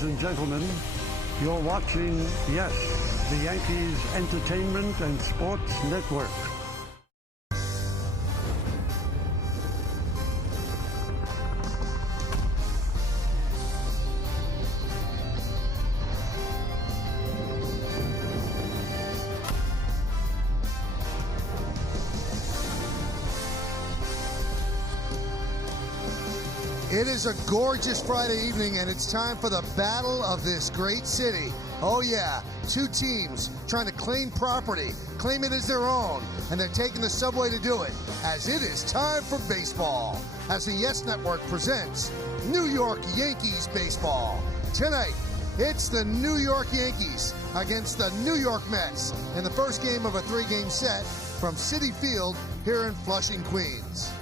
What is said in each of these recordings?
Ladies and gentlemen, you're watching, yes, the Yankees Entertainment and Sports Network. It is a gorgeous Friday evening, and it's time for the battle of this great city. Oh yeah, two teams trying to claim property, claim it as their own, and they're taking the subway to do it, as it is time for baseball. As the Yes Network presents New York Yankees baseball. Tonight, it's the New York Yankees against the New York Mets in the first game of a three-game set from Citi Field here in Flushing, Queens.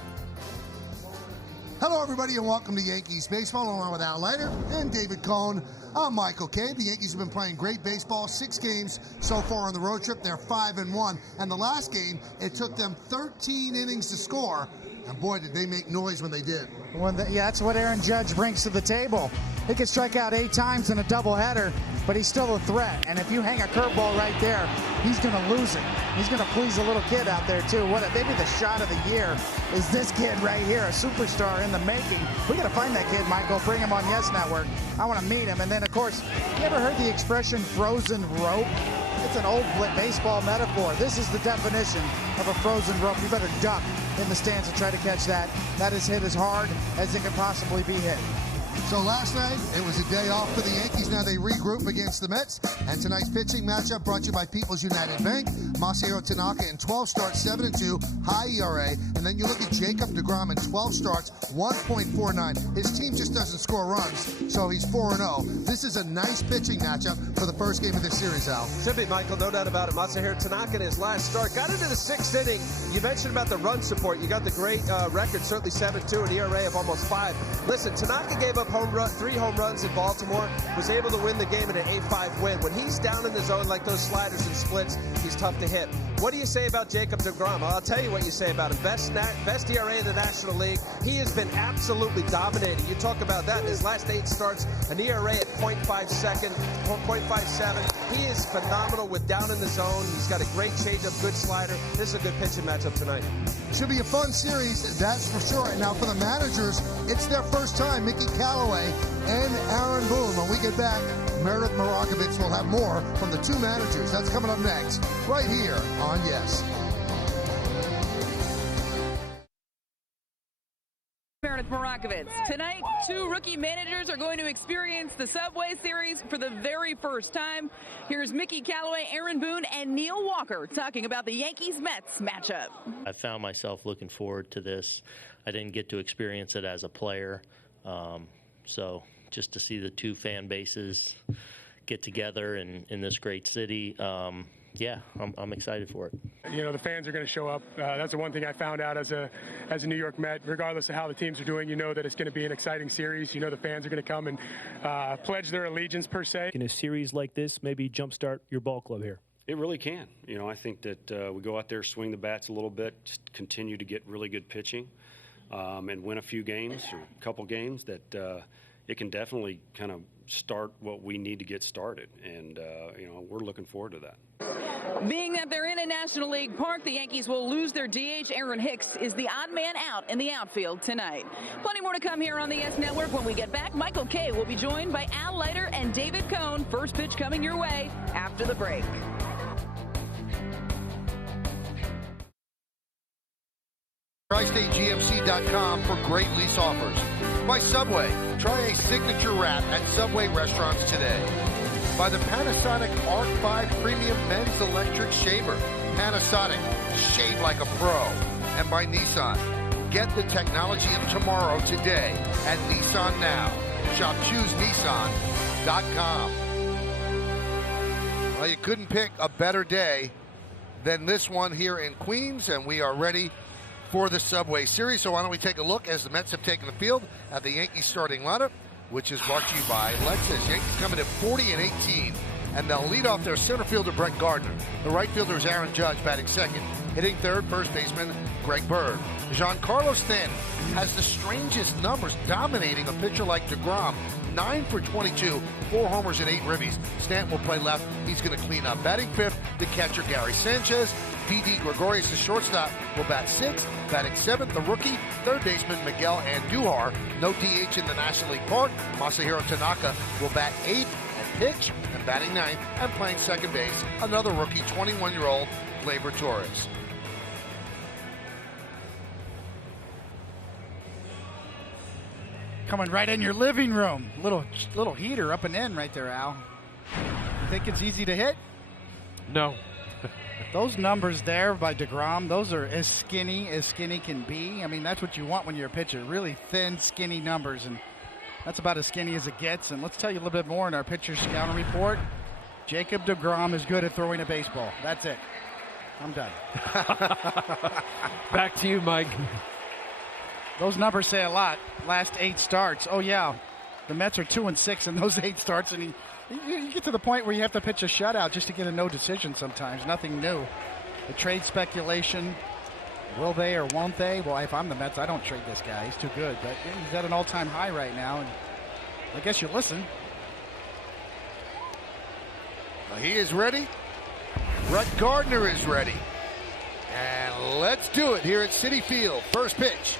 Hello, everybody, and welcome to Yankees Baseball, along with Al Leiter and David Cohn. I'm Michael Kay. The Yankees have been playing great baseball, 6 games so far on the road trip. They're 5-1, and the last game, it took them 13 innings to score, and boy, did they make noise when they did. Yeah, that's what Aaron Judge brings to the table. He could strike out 8 times in a doubleheader, but he's still a threat. And if you hang a curveball right there, he's going to lose it. He's going to please a little kid out there, too. Maybe the shot of the year is this kid right here, a superstar in the making. We got to find that kid, Michael. Bring him on Yes Network. I want to meet him. And then, of course, you ever heard the expression frozen rope? It's an old baseball metaphor. This is the definition of a frozen rope. You better duck in the stands and try to catch that. That is hit as hard as it can possibly be hit. So last night, it was a day off for the Yankees. Now they regroup against the Mets. And tonight's pitching matchup brought to you by People's United Bank. Masahiro Tanaka in 12 starts, 7-2, high ERA. And then you look at Jacob deGrom in 12 starts, 1.49. His team just doesn't score runs, so he's 4-0. This is a nice pitching matchup for the first game of this series, Al. Should be, Michael, no doubt about it. Masahiro Tanaka in his last start got into the 6th inning. You mentioned about the run support. You got the great record, certainly 7-2, an ERA of almost 5. Listen, Tanaka gave up 3 home runs in Baltimore, was able to win the game in an 8-5 win. When he's down in the zone like those sliders and splits, he's tough to hit. What do you say about Jacob deGrom? Well, I'll tell you what you say about him. Best ERA in the National League. He has been absolutely dominating. You talk about that in his last 8 starts, an ERA at 0.57. He is phenomenal with down in the zone. He's got a great changeup, good slider. This is a good pitching matchup tonight. Should be a fun series, that's for sure. Now for the managers, it's their first time. Mickey Callaway and Aaron Boone. When we get back, Meredith Marakovich will have more from the two managers. That's coming up next, right here on Yes. Meredith Marakovich. Tonight, 2 rookie managers are going to experience the Subway Series for the very first time. Here's Mickey Callaway, Aaron Boone, and Neil Walker talking about the Yankees-Mets matchup. I found myself looking forward to this. I didn't get to experience it as a player. So just to see the two fan bases get together in this great city, yeah, I'm excited for it. You know, the fans are going to show up. That's the one thing I found out as a New York Met. Regardless of how the teams are doing, you know that it's going to be an exciting series. You know the fans are going to come and pledge their allegiance, per se. In a series like this, maybe jumpstart your ball club here. It really can. You know, I think that we go out there, swing the bats a little bit, just continue to get really good pitching, and win a few games or a couple games that it can definitely kind of start what we need to get started. And, you know, we're looking forward to that. Being that they're in a National League park, the Yankees will lose their DH. Aaron Hicks is the odd man out in the outfield tonight. Plenty more to come here on the Yes Network. When we get back, Michael Kay will be joined by Al Leiter and David Cohn. First pitch coming your way after the break. TriStateGMC.com for great lease offers. By Subway, try a signature wrap at Subway restaurants today. By the Panasonic Arc 5 Premium Men's Electric Shaver. Panasonic, shave like a pro. And by Nissan, get the technology of tomorrow today at Nissan Now. Shop ChooseNissan.com. Well, you couldn't pick a better day than this one here in Queens, and we are ready for the Subway Series. So why don't we take a look as the Mets have taken the field at the Yankees starting lineup, which is brought to you by Lexus. Yankees coming at 40-18, and they'll lead off their center fielder, Brett Gardner. The right fielder is Aaron Judge, batting second. Hitting third, first baseman Greg Bird. Giancarlo Stanton has the strangest numbers, dominating a pitcher like deGrom. 9 for 22, 4 homers and 8 ribbies. Stanton will play left. He's going to clean up. Batting fifth, the catcher Gary Sanchez. Didi Gregorius, the shortstop, will bat sixth. Batting seventh, the rookie, third baseman Miguel Andujar. No DH in the National League Park. Masahiro Tanaka will bat eighth and pitch. And batting ninth and playing second base, another rookie, 21-year-old Gleyber Torres. Coming right in your living room. Little heater up and in right there, Al. You think it's easy to hit? No. Those numbers there by deGrom, those are as skinny can be. I mean, that's what you want when you're a pitcher. Really thin, skinny numbers, and that's about as skinny as it gets. And let's tell you a little bit more in our pitcher scouting report. Jacob deGrom is good at throwing a baseball. That's it. I'm done. Back to you, Mike. Those numbers say a lot. Last 8 starts. Oh, yeah. The Mets are 2-6 in those 8 starts, and you get to the point where you have to pitch a shutout just to get a no decision sometimes. Nothing new. The trade speculation, will they or won't they? Well, if I'm the Mets, I don't trade this guy. He's too good. But he's at an all-time high right now, and I guess you listen. He is ready. Brett Gardner is ready. And let's do it here at Citi Field. First pitch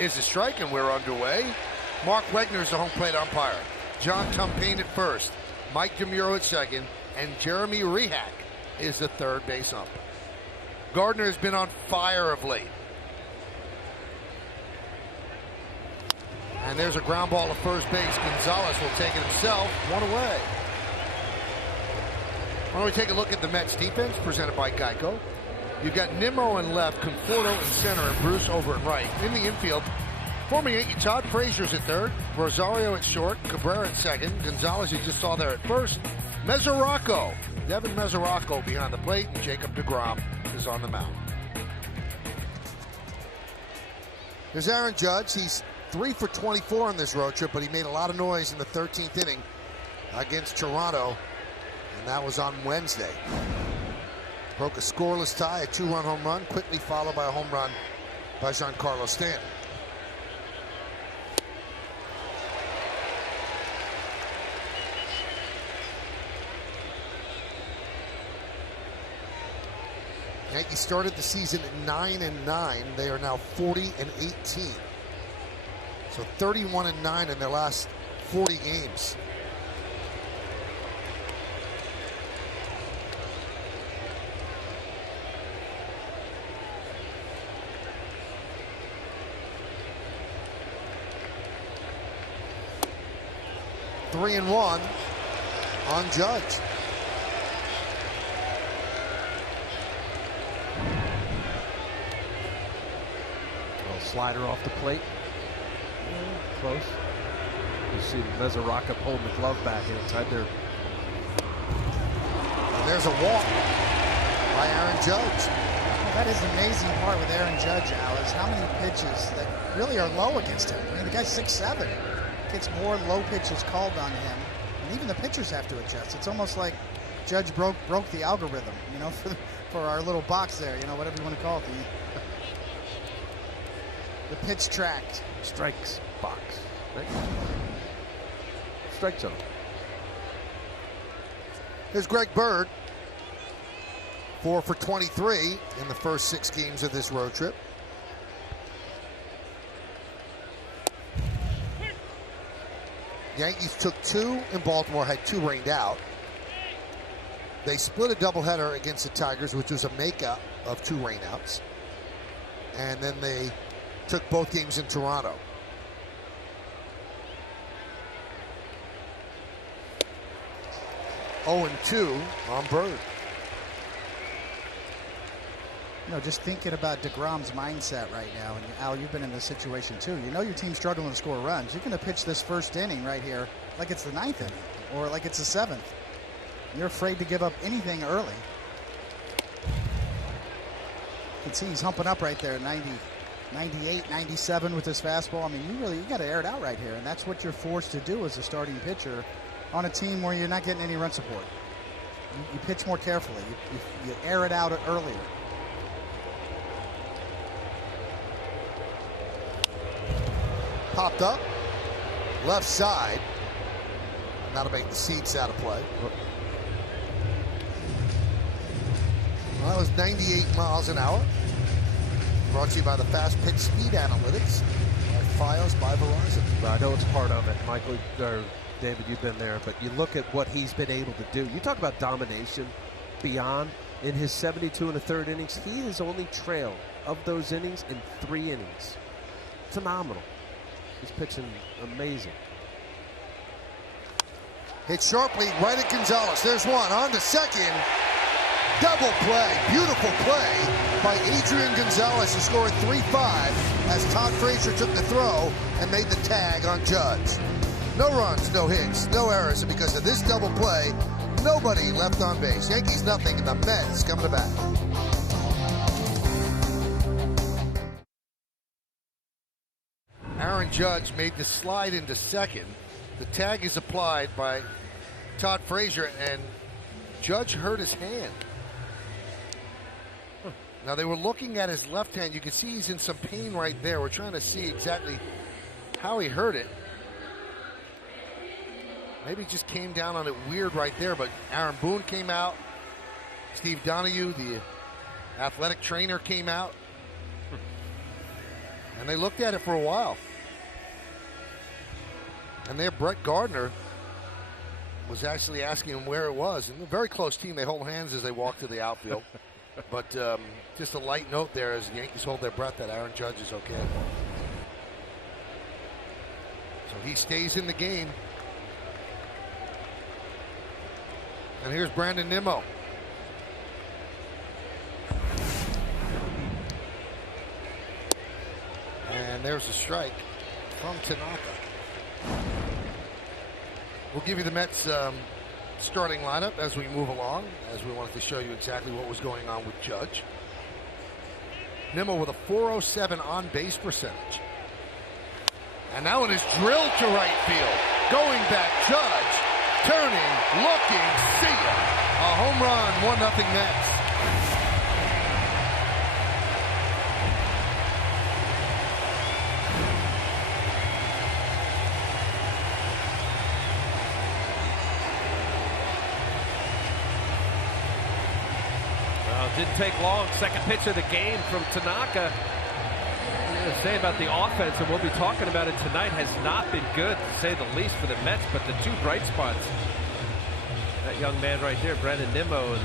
is a strike, and we're underway. Mark Wegner is the home plate umpire. John Tumpane at first. Mike DeMuro at second. And Jeremy Rehak is the third base ump. Gardner has been on fire of late. And there's a ground ball to first base. Gonzalez will take it himself. One away. Why don't we take a look at the Mets defense presented by Geico. You've got Nimmo in left, Conforto in center, and Bruce over at right. In the infield, former Yankee Todd Frazier's at third, Rosario at short, Cabrera at second, Gonzalez you just saw there at first, Mesoraco, Devin Mesoraco behind the plate, and Jacob deGrom is on the mound. There's Aaron Judge. He's 3 for 24 on this road trip, but he made a lot of noise in the 13th inning against Toronto, and that was on Wednesday. Broke a scoreless tie, a 2-run home run, quickly followed by a home run by Giancarlo Stanton. Yankees started the season at 9-9. They are now 40-18. So 31-9 in their last 40 games. Three and one on Judge. Little slider off the plate. Close. You see Mesoraco pulling the glove back inside there. And there's a walk by Aaron Judge. Well, that is the amazing part with Aaron Judge, Al, is how many pitches that really are low against him. I mean, the guy's 6'7". Gets more low pitches called on him, and even the pitchers have to adjust. It's almost like Judge broke the algorithm, you know, for our little box there, you know, whatever you want to call it, the pitch tracked Strikes box. Right? Strike zone. Here's Greg Bird, 4 for 23 in the first 6 games of this road trip. Yankees took 2 in Baltimore, had 2 rained out. They split a doubleheader against the Tigers, which was a makeup of 2 rainouts. And then they took both games in Toronto. Oh, 0-2 on Bird. You know, just thinking about deGrom's mindset right now, and Al, you've been in this situation too. You know your team's struggling to score runs. You're going to pitch this first inning right here like it's the 9th inning or like it's the 7th. You're afraid to give up anything early. You can see he's humping up right there, 90, 98, 97 with his fastball. I mean, you got to air it out right here, and that's what you're forced to do as a starting pitcher on a team where you're not getting any run support. You pitch more carefully. You air it out earlier. Popped up. Left side. That'll make the seats out of play. Well, that was 98 miles an hour. Brought to you by the Fast Pitch Speed Analytics at Fios by Verizon. I know it's part of it, Michael, or David, you've been there, but you look at what he's been able to do. You talk about domination beyond. In his 72 and a third innings, he has only trailed of those innings in 3 innings. Phenomenal. He's pitching amazing. Hit sharply right at Gonzalez. There's one on to second. Double play. Beautiful play by Adrian Gonzalez, who scored 3-5 as Todd Frazier took the throw and made the tag on Judge. No runs, no hits, no errors, and because of this double play, nobody left on base. Yankees nothing, and the Mets coming to bat. Aaron Judge made the slide into second. The tag is applied by Todd Frazier, and Judge hurt his hand. Now, they were looking at his left hand. You can see he's in some pain right there. We're trying to see exactly how he hurt it. Maybe he just came down on it weird right there, but Aaron Boone came out. Steve Donahue, the athletic trainer, came out. And they looked at it for a while. And there, Brett Gardner was actually asking him where it was. And a very close team. They hold hands as they walk to the outfield. But just a light note there as the Yankees hold their breath that Aaron Judge is okay. So he stays in the game. And here's Brandon Nimmo. And there's a strike from Tanaka. We'll give you the Mets starting lineup as we move along, as we wanted to show you exactly what was going on with Judge. Nimmo with a .407 on-base percentage. And that one is drilled to right field. Going back, Judge, turning, looking, see ya. A home run, 1-0 Mets. Didn't take long. Second pitch of the game from Tanaka. I'm going to say about the offense, and we'll be talking about it tonight, has not been good, to say the least, for the Mets, but the two bright spots. That young man right there, Brandon Nimmo, and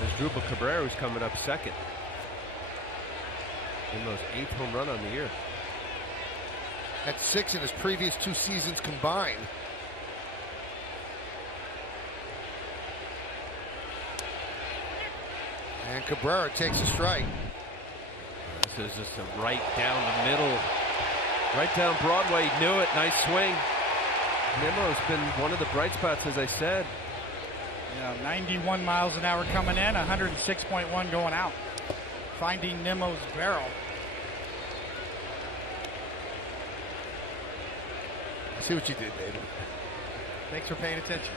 there's Drupal Cabrera, who's coming up second. Nimmo's 8th home run on the year. That's 6 in his previous 2 seasons combined. And Cabrera takes a strike. This is just a right down the middle. Right down Broadway. He knew it. Nice swing. Nimmo's been one of the bright spots, as I said. Yeah, 91 miles an hour coming in, 106.1 going out. Finding Nimmo's barrel. I see what you did, David. Thanks for paying attention.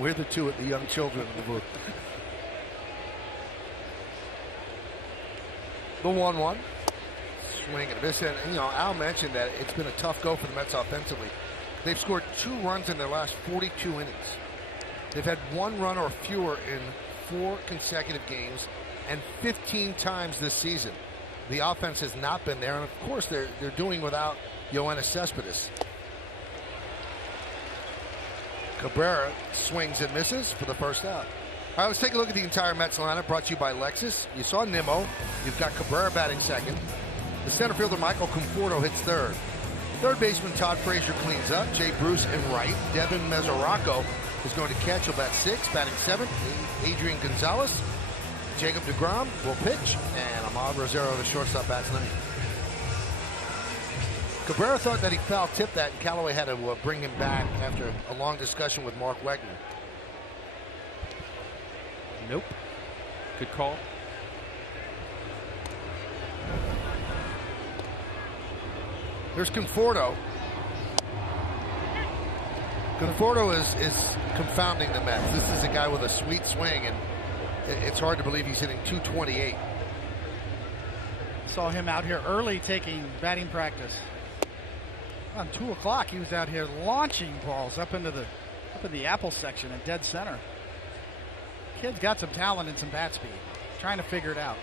We're the two at the young children in the booth. The 1-1. Swing and a miss. And, you know, Al mentioned that it's been a tough go for the Mets offensively. They've scored 2 runs in their last 42 innings. They've had 1 run or fewer in 4 consecutive games and 15 times this season. The offense has not been there. And, of course, they're doing without Yoenis Cespedes. Cabrera swings and misses for the first out. All right, let's take a look at the entire Mets lineup, brought to you by Lexus. You saw Nimmo. You've got Cabrera batting second. The center fielder, Michael Conforto, hits third. Third baseman, Todd Frazier, cleans up. Jay Bruce in right. Devin Mesoraco is going to catch. He'll bat 6. Batting 7th, Adrian Gonzalez. Jacob deGrom will pitch. And Ahmad Rosero, the shortstop, bats 9th. Cabrera thought that he foul-tipped that, and Callaway had to bring him back after a long discussion with Mark Wegner. Nope. Good call. There's Conforto. Conforto is confounding the Mets. This is a guy with a sweet swing, and it's hard to believe he's hitting .228. Saw him out here early taking batting practice. On 2 o'clock, he was out here launching balls up in the apple section at dead center. Kid's got some talent and some bat speed. Trying to figure it out.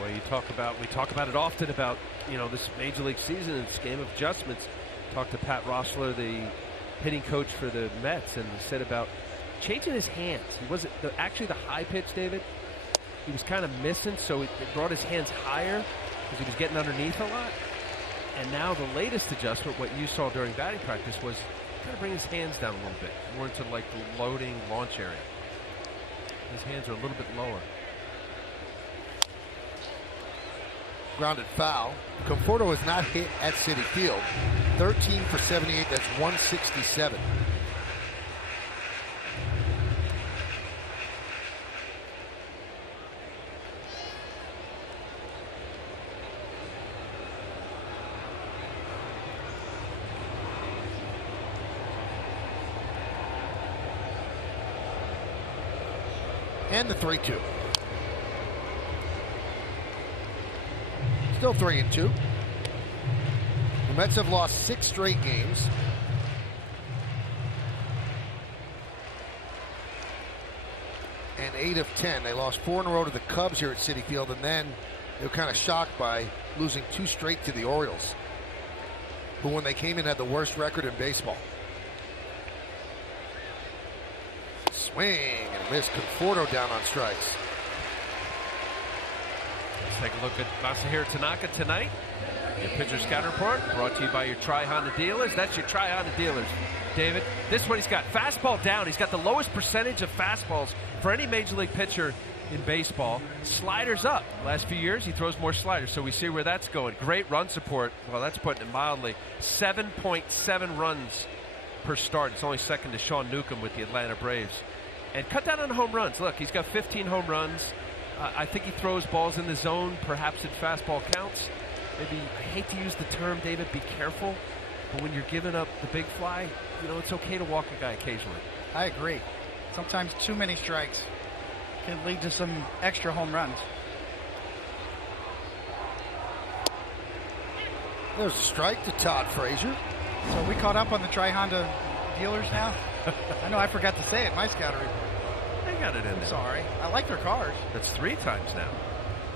Well, we talk about it often about, this Major League season and this game of adjustments. Talked to Pat Rossler, the hitting coach for the Mets, and he said about changing his hands. He wasn't actually the high pitch, David. He was kind of missing, so it brought his hands higher because he was getting underneath a lot. And now the latest adjustment, what you saw during batting practice, was kind of bring his hands down a little bit, more into like the loading launch area. His hands are a little bit lower. Grounded foul. Conforto has not hit at Citi Field. 13 for 78. That's 167. And the 3-2. Still 3-2. The Mets have lost 6 straight games. And 8 of 10. They lost 4 in a row to the Cubs here at Citi Field, and then they were kind of shocked by losing 2 straight to the Orioles, who when they came in had the worst record in baseball. Swing and miss. Conforto down on strikes. Let's take a look at Masahiro Tanaka tonight. Your pitcher scout report brought to you by your Tri-Honda dealers. That's your Tri-Honda dealers. David, this is what he's got. Fastball down. He's got the lowest percentage of fastballs for any major league pitcher in baseball. Sliders up. Last few years, he throws more sliders, so we see where that's going. Great run support. Well, that's putting it mildly. 7.7 runs per start. It's only second to Sean Newcomb with the Atlanta Braves. And cut down on home runs. Look, he's got 15 home runs. I think he throws balls in the zone. Perhaps in fastball counts. Maybe, I hate to use the term, David, be careful. But when you're giving up the big fly, it's okay to walk a guy occasionally. I agree. Sometimes too many strikes can lead to some extra home runs. There's a strike to Todd Frazier. So we caught up on the Tri-Honda dealers now? I know I forgot to say it. My scouter report. They got it in there. Sorry. I like their cars. That's 3 times now.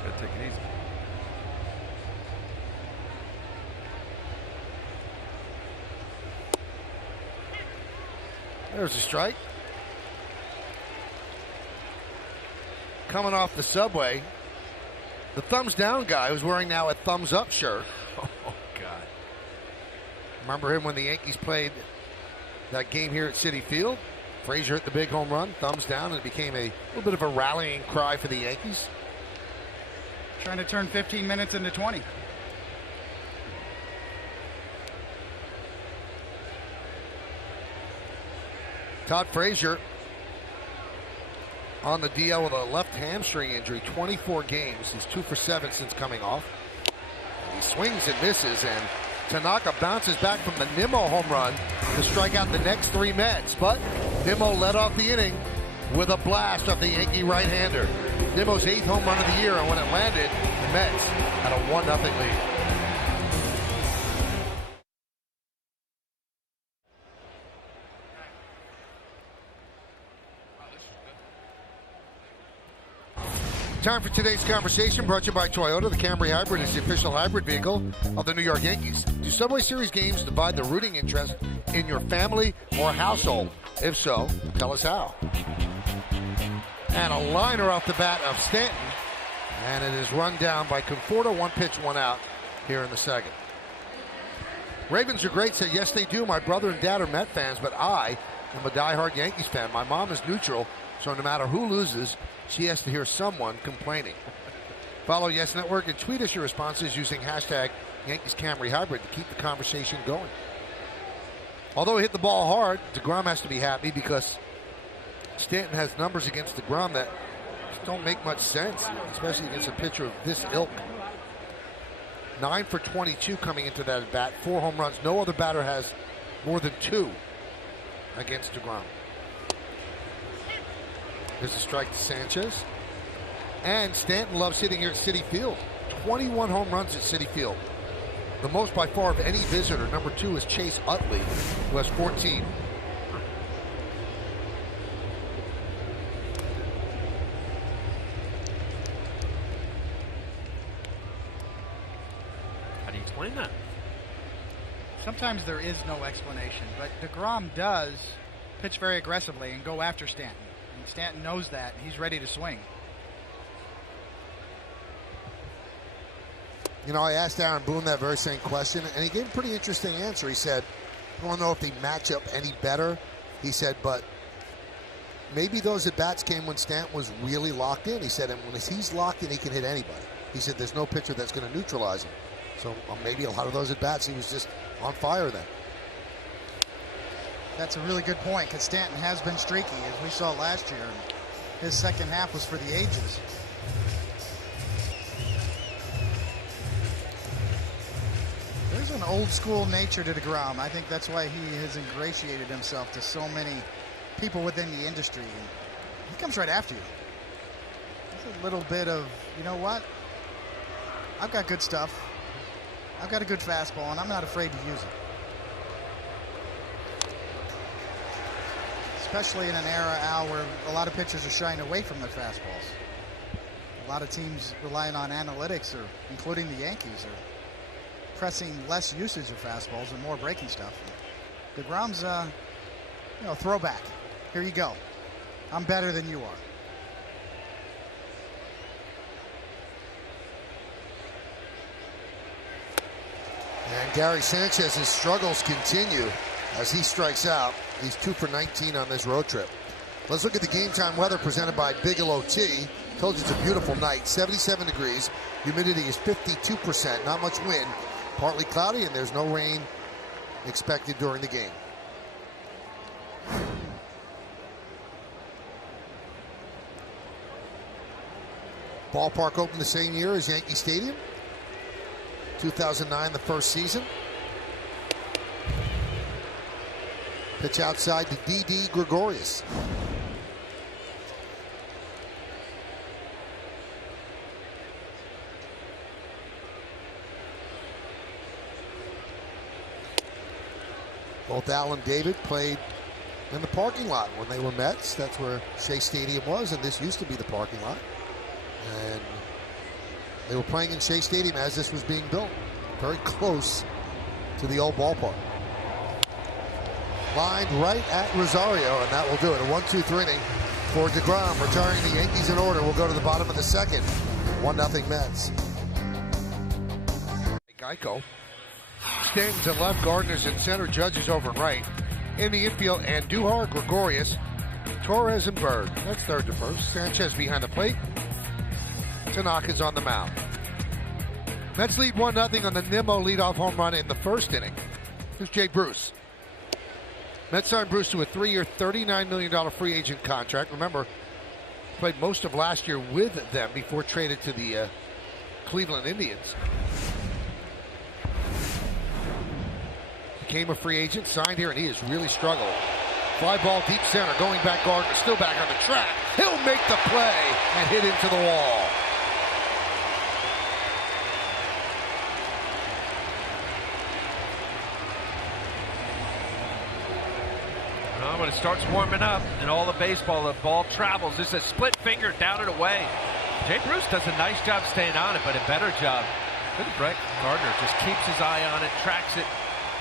Gotta take it easy. There's a strike. Coming off the subway, the thumbs down guy who's wearing now a thumbs up shirt. Oh, God. Remember him when the Yankees played that game here at Citi Field? Frazier hit the big home run, thumbs down, and it became a little bit of a rallying cry for the Yankees. Trying to turn 15 minutes into 20. Todd Frazier on the DL with a left hamstring injury, 24 games. He's 2 for 7 since coming off. He swings and misses, and Tanaka bounces back from the Nimmo home run to strike out the next 3 Mets. But Nimmo led off the inning with a blast off the Yankee right-hander. Nimmo's 8th home run of the year, and when it landed, the Mets had a 1-0 lead. Time for today's conversation, brought to you by Toyota. The Camry Hybrid is the official hybrid vehicle of the New York Yankees. Do Subway Series games divide the rooting interest in your family or household? If so, tell us how. And a liner off the bat of Stanton, and it is run down by Conforto. 1 pitch, 1 out here in the second. Ravens are great, said, yes, they do. My brother and dad are Met fans, but I am a diehard Yankees fan. My mom is neutral, so no matter who loses, she has to hear someone complaining. Follow Yes Network and tweet us your responses using hashtag Yankees Camry Hybrid to keep the conversation going. Although he hit the ball hard, deGrom has to be happy because Stanton has numbers against deGrom that just don't make much sense, especially against a pitcher of this ilk. 9 for 22 coming into that at bat, 4 home runs. No other batter has more than 2 against deGrom. There's a strike to Sanchez. And Stanton loves hitting here at Citi Field. 21 home runs at Citi Field. The most by far of any visitor. Number 2 is Chase Utley, who has 14. How do you explain that? Sometimes there is no explanation, but deGrom does pitch very aggressively and go after Stanton. And Stanton knows that. He's ready to swing. You know, I asked Aaron Boone that very same question, and he gave a pretty interesting answer. He said, I don't know if they match up any better. He said, but maybe those at-bats came when Stanton was really locked in. He said, and when he's locked in, he can hit anybody. He said, there's no pitcher that's going to neutralize him. So maybe a lot of those at-bats, he was just on fire then. That's a really good point, because Stanton has been streaky, as we saw last year. His second half was for the ages. There's an old school nature to deGrom. I think that's why he has ingratiated himself to so many people within the industry. And he comes right after you. There's a little bit of, you know what? I've got good stuff. I've got a good fastball, and I'm not afraid to use it. Especially in an era, Al, where a lot of pitchers are shying away from their fastballs. A lot of teams relying on analytics, or including the Yankees, are pressing less usage of fastballs and more breaking stuff. deGrom's, throwback. Here you go. I'm better than you are. And Gary Sanchez's struggles continue as he strikes out. He's 2 for 19 on this road trip. Let's look at the game time weather presented by Bigelow Tea. Told you it's a beautiful night. 77 degrees. Humidity is 52%. Not much wind. Partly cloudy, and there's no rain expected during the game. Ballpark opened the same year as Yankee Stadium. 2009, the first season. Pitch outside to D.D. Gregorius. Both Al and David played in the parking lot when they were Mets. That's where Shea Stadium was, and this used to be the parking lot. And they were playing in Shea Stadium as this was being built. Very close to the old ballpark. Lined right at Rosario, and that will do it. A 1-2-3 inning for deGrom. Retiring the Yankees in order. We'll go to the bottom of the second. 1-0 Mets. Geico. Stanton's at left, Gardner's in center, Judge is over and right. In the infield, Andujar, Gregorius, Torres, and Bird. That's third to first. Sanchez behind the plate. Tanaka's on the mound. Mets lead 1-0 on the Nimmo leadoff home run in the first inning. Here's Jay Bruce. Mets signed Bruce to a 3-year, $39 million free agent contract. Remember, played most of last year with them before traded to the Cleveland Indians. Became a free agent, signed here, and he has really struggled. Fly ball deep center, going back Gardner, still back on the track. He'll make the play and hit into the wall. Well, when it starts warming up and all the baseball, the ball travels. It's a split finger down and away. Jay Bruce does a nice job staying on it, but a better job. Look at Brett Gardner, just keeps his eye on it, tracks it.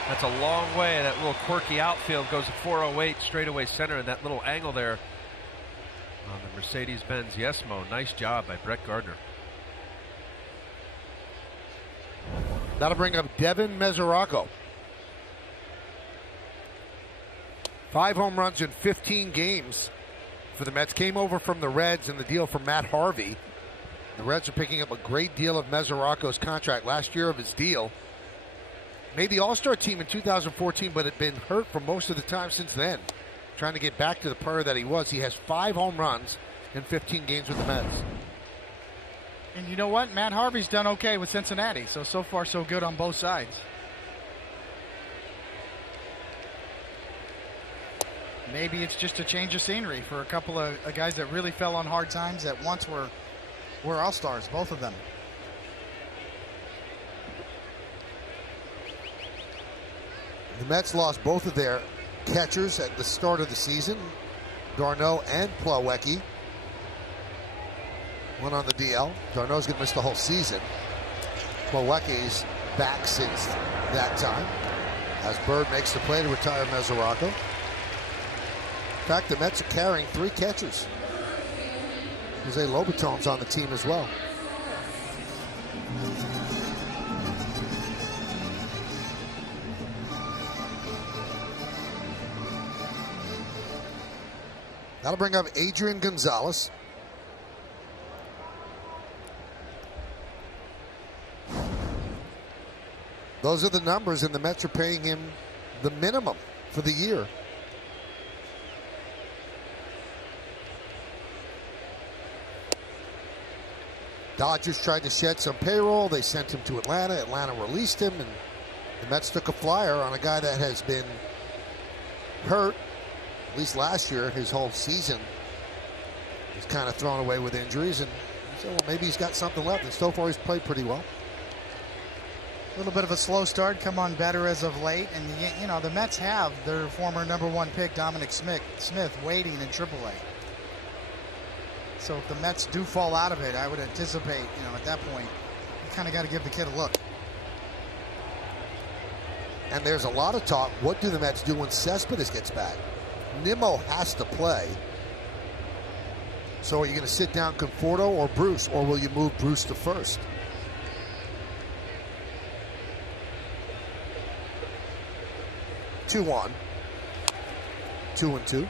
That's a long way. That little quirky outfield goes to 408 straightaway center, and that little angle there on the Mercedes-Benz Yesmo. Nice job by Brett Gardner. That'll bring up Devin Mesoraco. 5 home runs in 15 games for the Mets. Came over from the Reds in the deal for Matt Harvey. The Reds are picking up a great deal of Mesoraco's contract. Last year of his deal. Made the All-Star team in 2014, but had been hurt for most of the time since then. Trying to get back to the player that he was. He has 5 home runs in 15 games with the Mets. And you know what? Matt Harvey's done okay with Cincinnati. So far, so good on both sides. maybe it's just a change of scenery for a couple of guys that really fell on hard times that once were all-stars, both of them. The Mets lost both of their catchers at the start of the season, Darno and Plawecki. One on the DL. Darno's going to miss the whole season. Plawecki's back since that time, as Bird makes the play to retire Masahiro. In fact, the Mets are carrying 3 catchers. Jose Lobaton's on the team as well. That'll bring up Adrian Gonzalez. Those are the numbers, and the Mets are paying him the minimum for the year. Dodgers tried to shed some payroll. They sent him to Atlanta. Atlanta released him, and the Mets took a flyer on a guy that has been hurt, at least last year. His whole season was kind of thrown away with injuries, and so well, maybe he's got something left, and so far he's played pretty well. A little bit of a slow start, come on better as of late, and you know the Mets have their former #1 pick Dominic Smith waiting in AAA. So if the Mets do fall out of it, I would anticipate, at that point, you kind of got to give the kid a look. And there's a lot of talk. What do the Mets do when Cespedes gets back? Nimmo has to play. So are you going to sit down Conforto or Bruce, or will you move Bruce to first? Two on. 2-2.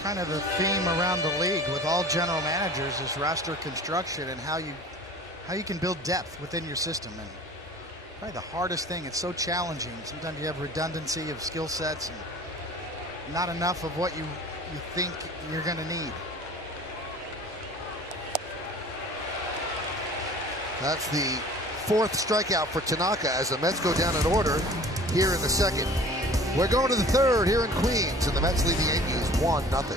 Kind of the theme around the league with all general managers is roster construction and how you can build depth within your system. And probably the hardest thing, it's so challenging. Sometimes you have redundancy of skill sets and not enough of what you think you're going to need. That's the 4th strikeout for Tanaka as the Mets go down in order here in the 2nd. We're going to the 3rd here in Queens, and the Mets lead the Yankees 1-0.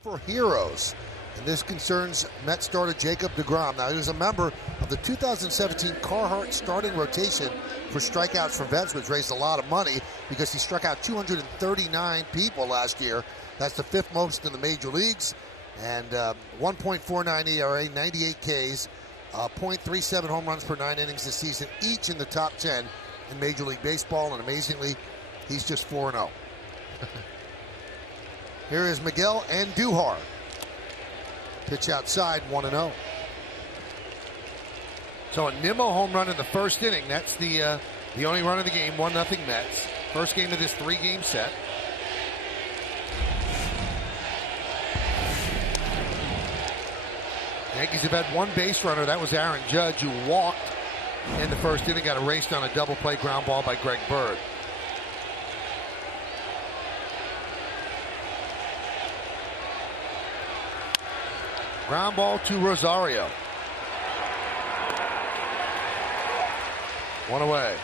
For heroes, and this concerns Mets starter Jacob deGrom. Now, he was a member of the 2017 Carhartt starting rotation for strikeouts for vets, which raised a lot of money because he struck out 239 people last year. That's the 5th most in the major leagues. And 1.49 ERA, 98 Ks, 0.37 home runs per 9 innings this season, each in the top 10 in Major League Baseball. And amazingly, he's just 4-0. Here is Miguel Andujar. Pitch outside, 1-0. So a Nimmo home run in the 1st inning. That's the only run of the game, 1-0 Mets. First game of this 3-game set. Yankees have had 1 base runner. That was Aaron Judge, who walked in the 1st inning, got erased on a double play ground ball by Greg Bird. Ground ball to Rosario. 1 away.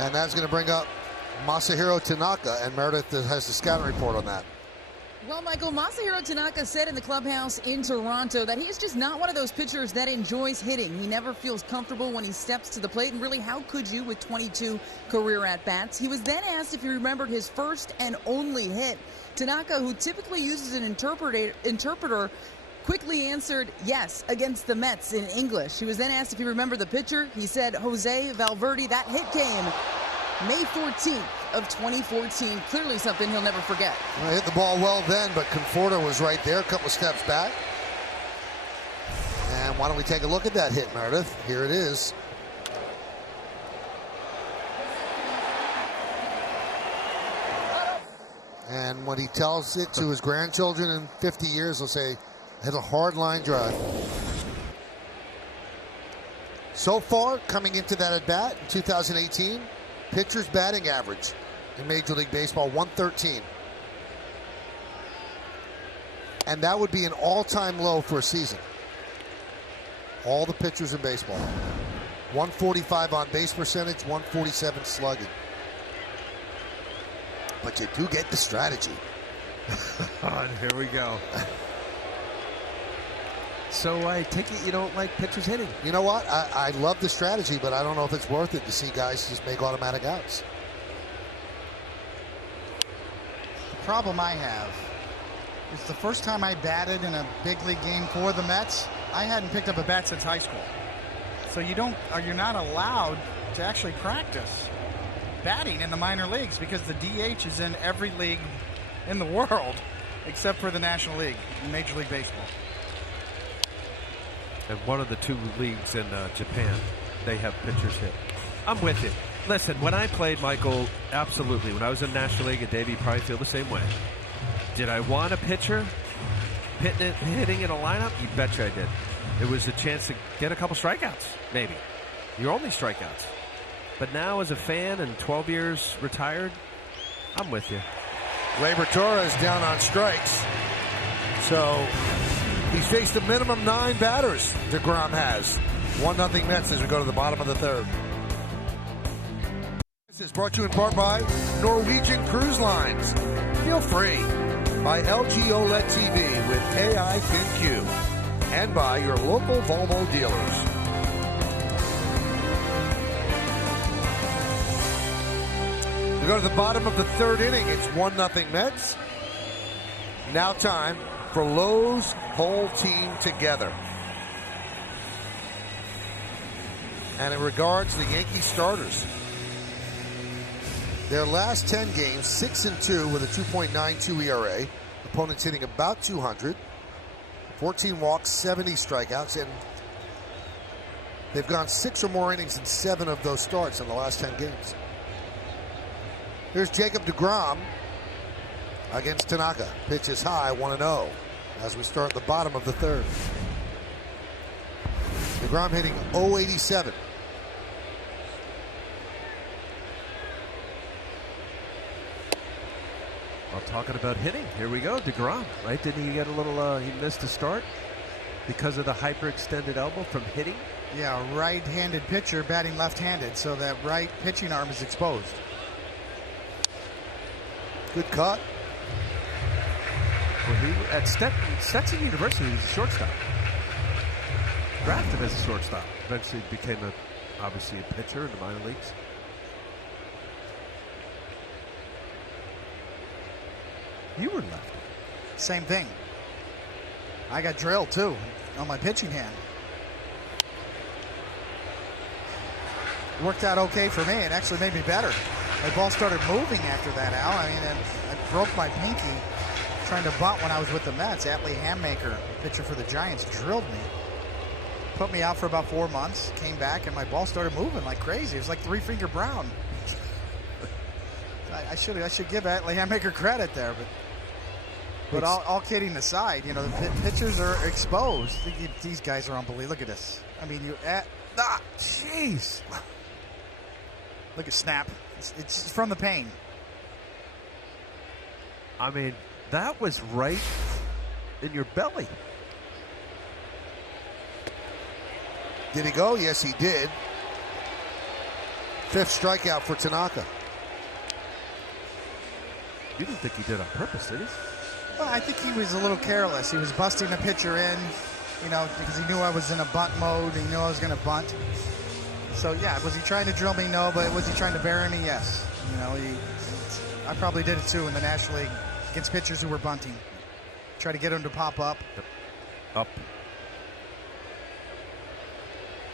And that's going to bring up Masahiro Tanaka, and Meredith has the scouting report on that. Well, Michael, Masahiro Tanaka said in the clubhouse in Toronto that he's just not one of those pitchers that enjoys hitting. He never feels comfortable when he steps to the plate, and really, how could you with 22 career at-bats? He was then asked if he remembered his first and only hit. Tanaka, who typically uses an interpreter, quickly answered yes against the Mets in English. He was then asked if he remembered the pitcher. He said Jose Valverde. That hit came May 14th of 2014. Clearly something he'll never forget. Well, hit the ball well then, but Conforto was right there, a couple of steps back. And why don't we take a look at that hit, Meredith? Here it is. And when he tells it to his grandchildren in 50 years, he'll say, hit a hard line drive. So far, coming into that at bat in 2018, pitcher's batting average in Major League Baseball, 113. And that would be an all-time low for a season. All the pitchers in baseball. 145 on base percentage, 147 slugging. But you do get the strategy. Here we go. So I take it you don't like pitchers hitting. You know what? I love the strategy, but I don't know if it's worth it to see guys just make automatic outs. The problem I have is the first time I batted in a big league game for the Mets, I hadn't picked up a bat since high school. So you're not allowed to actually practice batting in the minor leagues because the DH is in every league in the world except for the National League, Major League Baseball. And one of the two leagues in Japan, they have pitchers hit. I'm with you. Listen, when I played, Michael, absolutely. When I was in National League, and Dave, you probably feel the same way. Did I want a pitcher hitting in a lineup? You betcha I did. It was a chance to get a couple strikeouts, maybe. Your only strikeouts. But now as a fan and 12 years retired, I'm with you. Gleyber Torres down on strikes. So he's faced a minimum 9 batters, deGrom has. 1-0 Mets as we go to the bottom of the third. This is brought to you in part by Norwegian Cruise Lines. Feel free. By LG OLED TV with AI FinQ. And by your local Volvo dealers. We go to the bottom of the third inning. It's 1-0 Mets. Now time for Lowe's whole team together. And in regards to the Yankees starters, their last 10 games, 6-2 with a 2.92 ERA. Opponents hitting about 200. 14 walks, 70 strikeouts, and they've gone 6 or more innings in 7 of those starts in the last 10 games. Here's Jacob deGrom against Tanaka. Pitch is high, 1-0 as we start the bottom of the third. deGrom hitting .087. Well, talking about hitting, here we go. deGrom, right? Didn't he get a little, he missed a start because of the hyperextended elbow from hitting? Yeah, a right-handed pitcher batting left-handed, so that right pitching arm is exposed. Good cut. Well, he, at Stetson University, he was a shortstop. Drafted as a shortstop. Eventually became obviously a pitcher in the minor leagues. You were lefty. Same thing. I got drilled too on my pitching hand. Worked out okay for me. It actually made me better. My ball started moving after that, Al. I mean, I broke my pinky trying to bunt when I was with the Mets. Atlee Hammaker, pitcher for the Giants, drilled me. Put me out for about 4 months. Came back and my ball started moving like crazy. It was like 3-finger Brown. I should give Atlee Hammaker credit there, but all kidding aside, you know, the pitchers are exposed. These guys are unbelievable. Look at this. I mean, jeez. Look at snap. It's from the pain. I mean, that was right in your belly. Did he go? Yes, he did. 5th strikeout for Tanaka. You didn't think he did on purpose, did he? Well, I think he was a little careless. He was busting the pitcher in, you know, because he knew I was in a bunt mode. He knew I was going to bunt. So, yeah, was he trying to drill me? No, but was he trying to bury me? Yes. You know, I probably did it, too, in the National League against pitchers who were bunting. Try to get him to pop up. Up.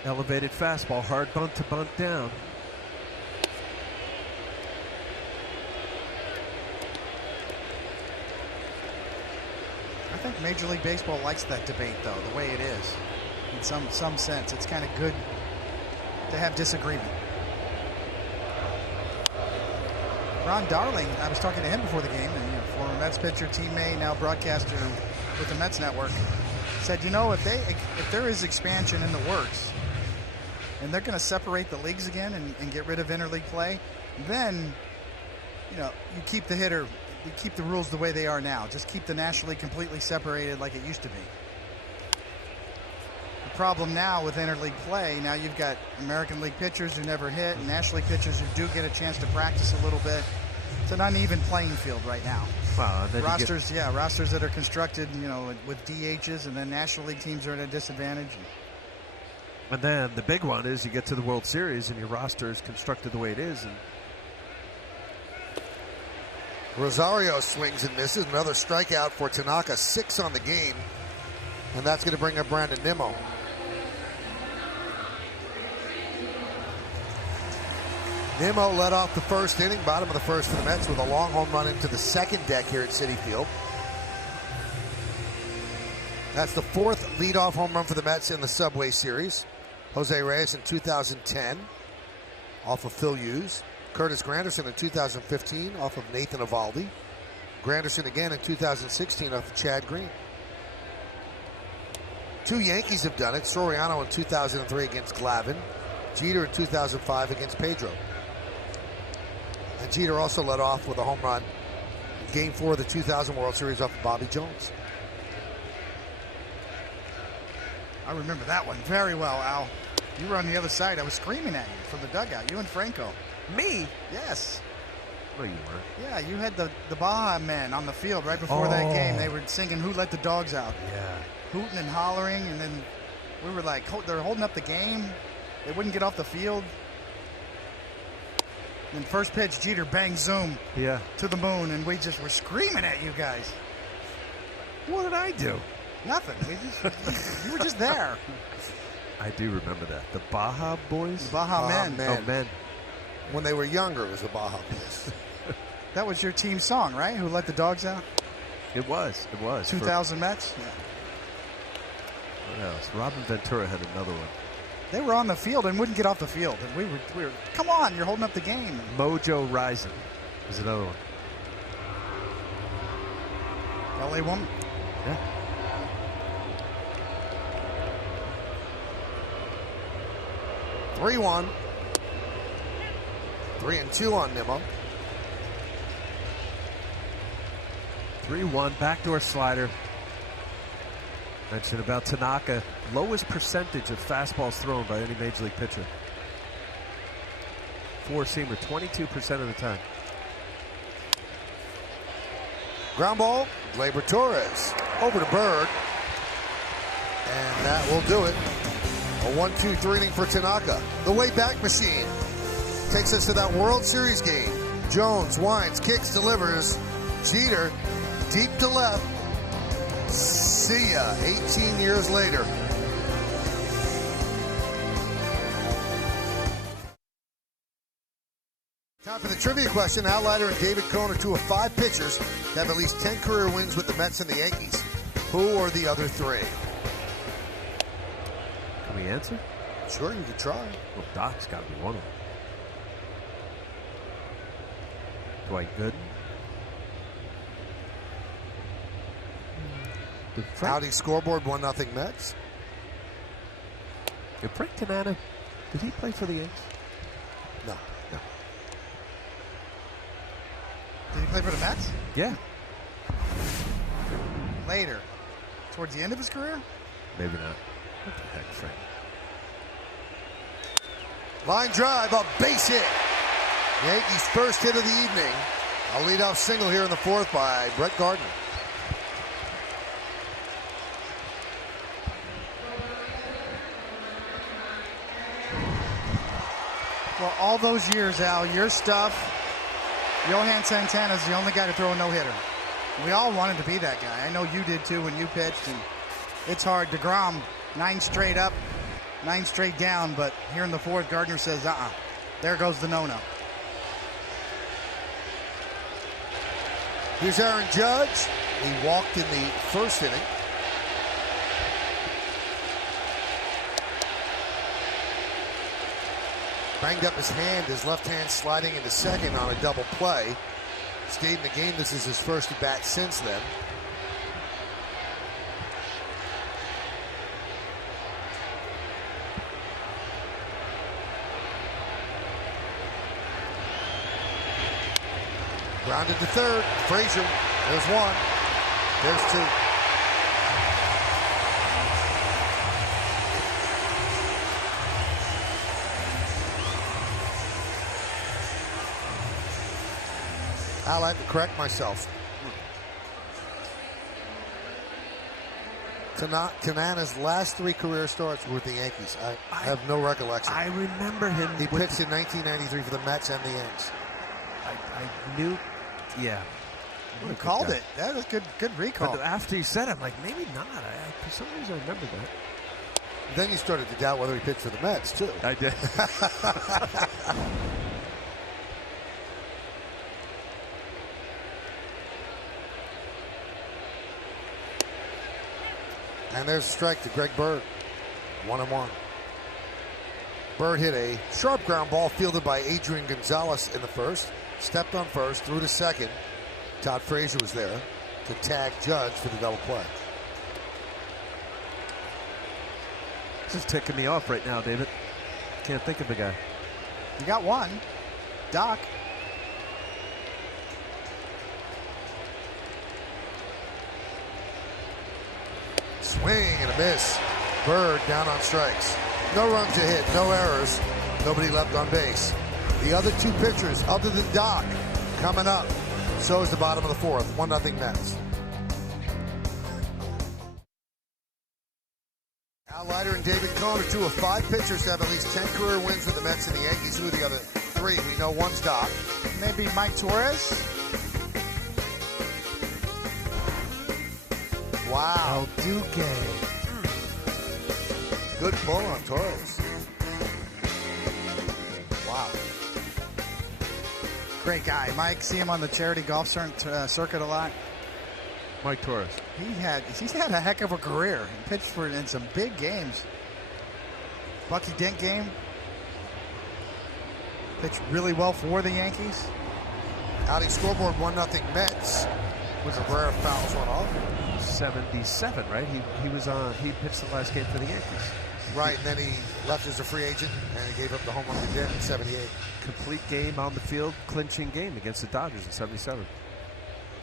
Elevated fastball, hard bunt to bunt down. I think Major League Baseball likes that debate, though, the way it is. In some sense, it's kind of good to have disagreement. Ron Darling, I was talking to him before the game, and, you know, former Mets pitcher, teammate, now broadcaster with the Mets Network, said, you know, if there is expansion in the works, and they're going to separate the leagues again and get rid of interleague play, then, you know, you keep the hitter you keep the rules the way they are now. Just keep the National League completely separated like it used to be. The problem now with interleague play, now you've got American League pitchers who never hit, and National League pitchers who do get a chance to practice a little bit. It's an uneven playing field right now. Wow, rosters that are constructed, with DHs, and then National League teams are at a disadvantage. And then the big one is you get to the World Series and your roster is constructed the way it is. And Rosario swings and misses. Another strikeout for Tanaka, 6 on the game. And that's going to bring up Brandon Nimmo. Nimmo led off the first inning, bottom of the first for the Mets, with a long home run into the second deck here at Citi Field. That's the 4th leadoff home run for the Mets in the Subway Series. Jose Reyes in 2010 off of Phil Hughes. Curtis Granderson in 2015 off of Nathan Eovaldi. Granderson again in 2016 off of Chad Green. 2 Yankees have done it. Soriano in 2003 against Glavine. Jeter in 2005 against Pedro. And Jeter also led off with a home run in Game 4 of the 2000 World Series off of Bobby Jones. I remember that one very well, Al. You were on the other side. I was screaming at you from the dugout. You and Franco. Me? Yes. No, you weren't. Yeah, you had the Baja men on the field right before that game. They were singing "Who Let the Dogs Out." Yeah. Hooting and hollering, and then we were like, they're holding up the game. They wouldn't get off the field. And first pitch, Jeter bang zoom to the moon, and we just were screaming at you guys. What did I do? Nothing. You were just there. I do remember that. The Baja Boys? The Baja Men. Oh, men. When they were younger, it was the Baja Boys. That was your team song, right? Who Let the Dogs Out? It was. 2000 Mets? Yeah. What else? Robin Ventura had another one. They were on the field and wouldn't get off the field. And we were come on, you're holding up the game. Mojo Rising was another one. LA woman? Yeah. (3-1). 3-2 on Nimmo. 3-1, backdoor slider. Mentioned about Tanaka, lowest percentage of fastballs thrown by any major league pitcher. 4-seamer, 22% of the time. Ground ball, Gleyber Torres over to Bird. And that will do it. A 1-2-3 inning for Tanaka. The way back machine takes us to that World Series game. Jones winds, kicks, delivers. Jeter deep to left. See ya 18 years later. Time for the trivia question. Al Leiter and David Cohn are 2 of 5 pitchers that have at least 10 career wins with the Mets and the Yankees. Who are the other 3? Can we answer? Sure, you can try. Well, Doc's got to be one of them. Dwight Gooden. Audi scoreboard, 1-0 Mets. Did Frank Tanana, did he play for the Yankees? No. Did he play for the Mets? Yeah. Later. Towards the end of his career? Maybe not. What the heck, Frank? Line drive, a base hit. Yankees' first hit of the evening. A leadoff single here in the 4th by Brett Gardner. Well, all those years, Al, your stuff, Johan Santana's the only guy to throw a no-hitter. We all wanted to be that guy. I know you did too when you pitched, and it's hard. deGrom, 9 straight up, 9 straight down, but here in the 4th, Gardner says, there goes the no-no. Here's Aaron Judge. He walked in the 1st inning. Banged up his hand, his left hand sliding into second on a double play. Stayed in the game. This is his first at bat since then. Grounded to third. Frazier. There's one. There's two. I like to correct myself. Tanana's last 3 career starts were with the Yankees. I have no recollection. I remember him. He pitched in 1993 for the Mets and the Yankees. I knew, yeah. You called it. That was good recall. But after you said it, I'm like, maybe not. For some reason, I remember that. Then you started to doubt whether he pitched for the Mets, too. I did. And there's a strike to Greg Bird. 1-1. Bird hit a sharp ground ball fielded by Adrian Gonzalez in the first. Stepped on first, threw to second. Todd Frazier was there to tag Judge for the double play. This is ticking me off right now, David. Can't think of the guy. You got one. Doc. Swing and a miss. Bird down on strikes. No runs to hit, no errors. Nobody left on base. The other 2 pitchers, other than Doc, coming up. So is the bottom of the 4th. 1-0 Mets. Al Leiter and David Cohn are 2 of 5 pitchers to have at least 10 career wins with the Mets and the Yankees. Who are the other 3? We know one's Doc. Maybe Mike Torres. Wow. El Duque. Good pull on Torres. Wow. Great guy. Mike, see him on the charity golf circuit a lot. Mike Torres. He's had a heck of a career. He pitched in some big games. Bucky Dent game. Pitched really well for the Yankees. Outing scoreboard 1-0 Mets. Was a rare fouls one off. 77, right? He was on. He pitched the last game for the Yankees. Right, and then he left as a free agent, and he gave up the home run to Dent in 78. Complete game on the field, clinching game against the Dodgers in 77.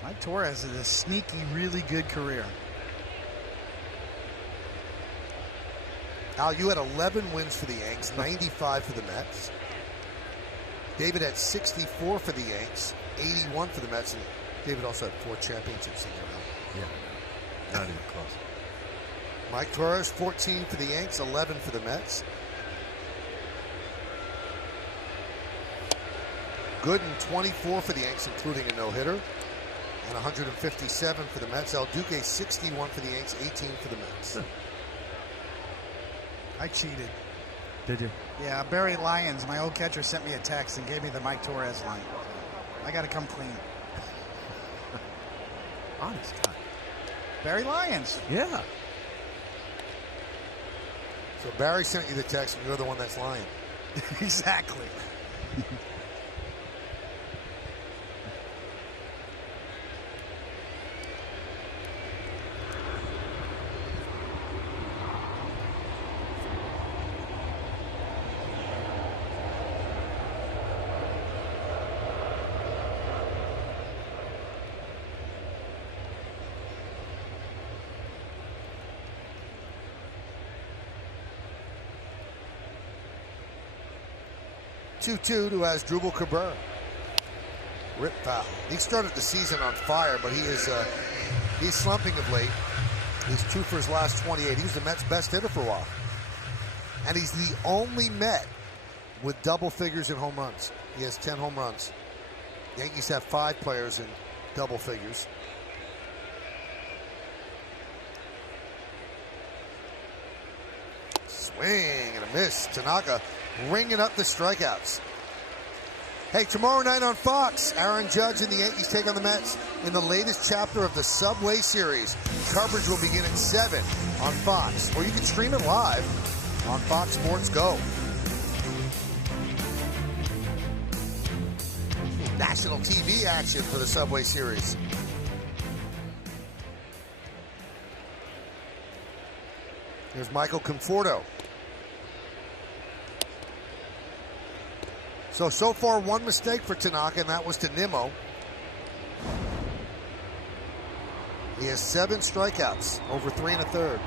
Mike Torres has a sneaky, really good career. Al, you had 11 wins for the Yanks, 95 for the Mets. David had 64 for the Yanks, 81 for the Mets, and David also had 4 championships in your round. Yeah, not even close. Mike Torres, 14 for the Yanks, 11 for the Mets. Gooden, 24 for the Yanks, including a no-hitter, and 157 for the Mets. El Duque, 61 for the Yanks, 18 for the Mets. I cheated. Did you? Yeah, Barry Lyons, my old catcher, sent me a text and gave me the Mike Torres line. I got to come clean. Honest God. Barry Lyons. Yeah. So Barry sent you the text, and you're the one that's lying. Exactly. 2-2 to Asdrubal Cabrera. Rip foul. He started the season on fire, but he's slumping of late. He's 2 for his last 28. He was the Mets' best hitter for a while. And he's the only Met with double figures in home runs. He has 10 home runs. The Yankees have 5 players in double figures. Swing and a miss. Tanaka ringing up the strikeouts. Hey, tomorrow night on Fox, Aaron Judge and the Yankees take on the Mets in the latest chapter of the Subway Series. Coverage will begin at 7 on Fox, or you can stream it live on Fox Sports Go. National TV action for the Subway Series. Here's Michael Conforto. So far, one mistake for Tanaka, and that was to Nimmo. He has 7 strikeouts, over 3 1/3.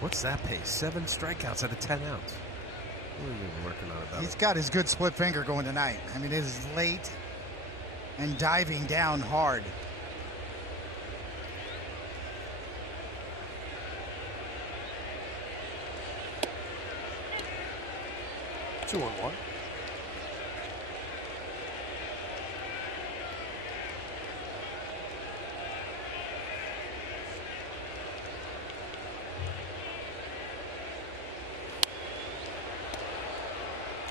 What's that pace? 7 strikeouts out of 10 outs. What are you working on about? He's got his good split finger going tonight. I mean, it is late and diving down hard. Two on one.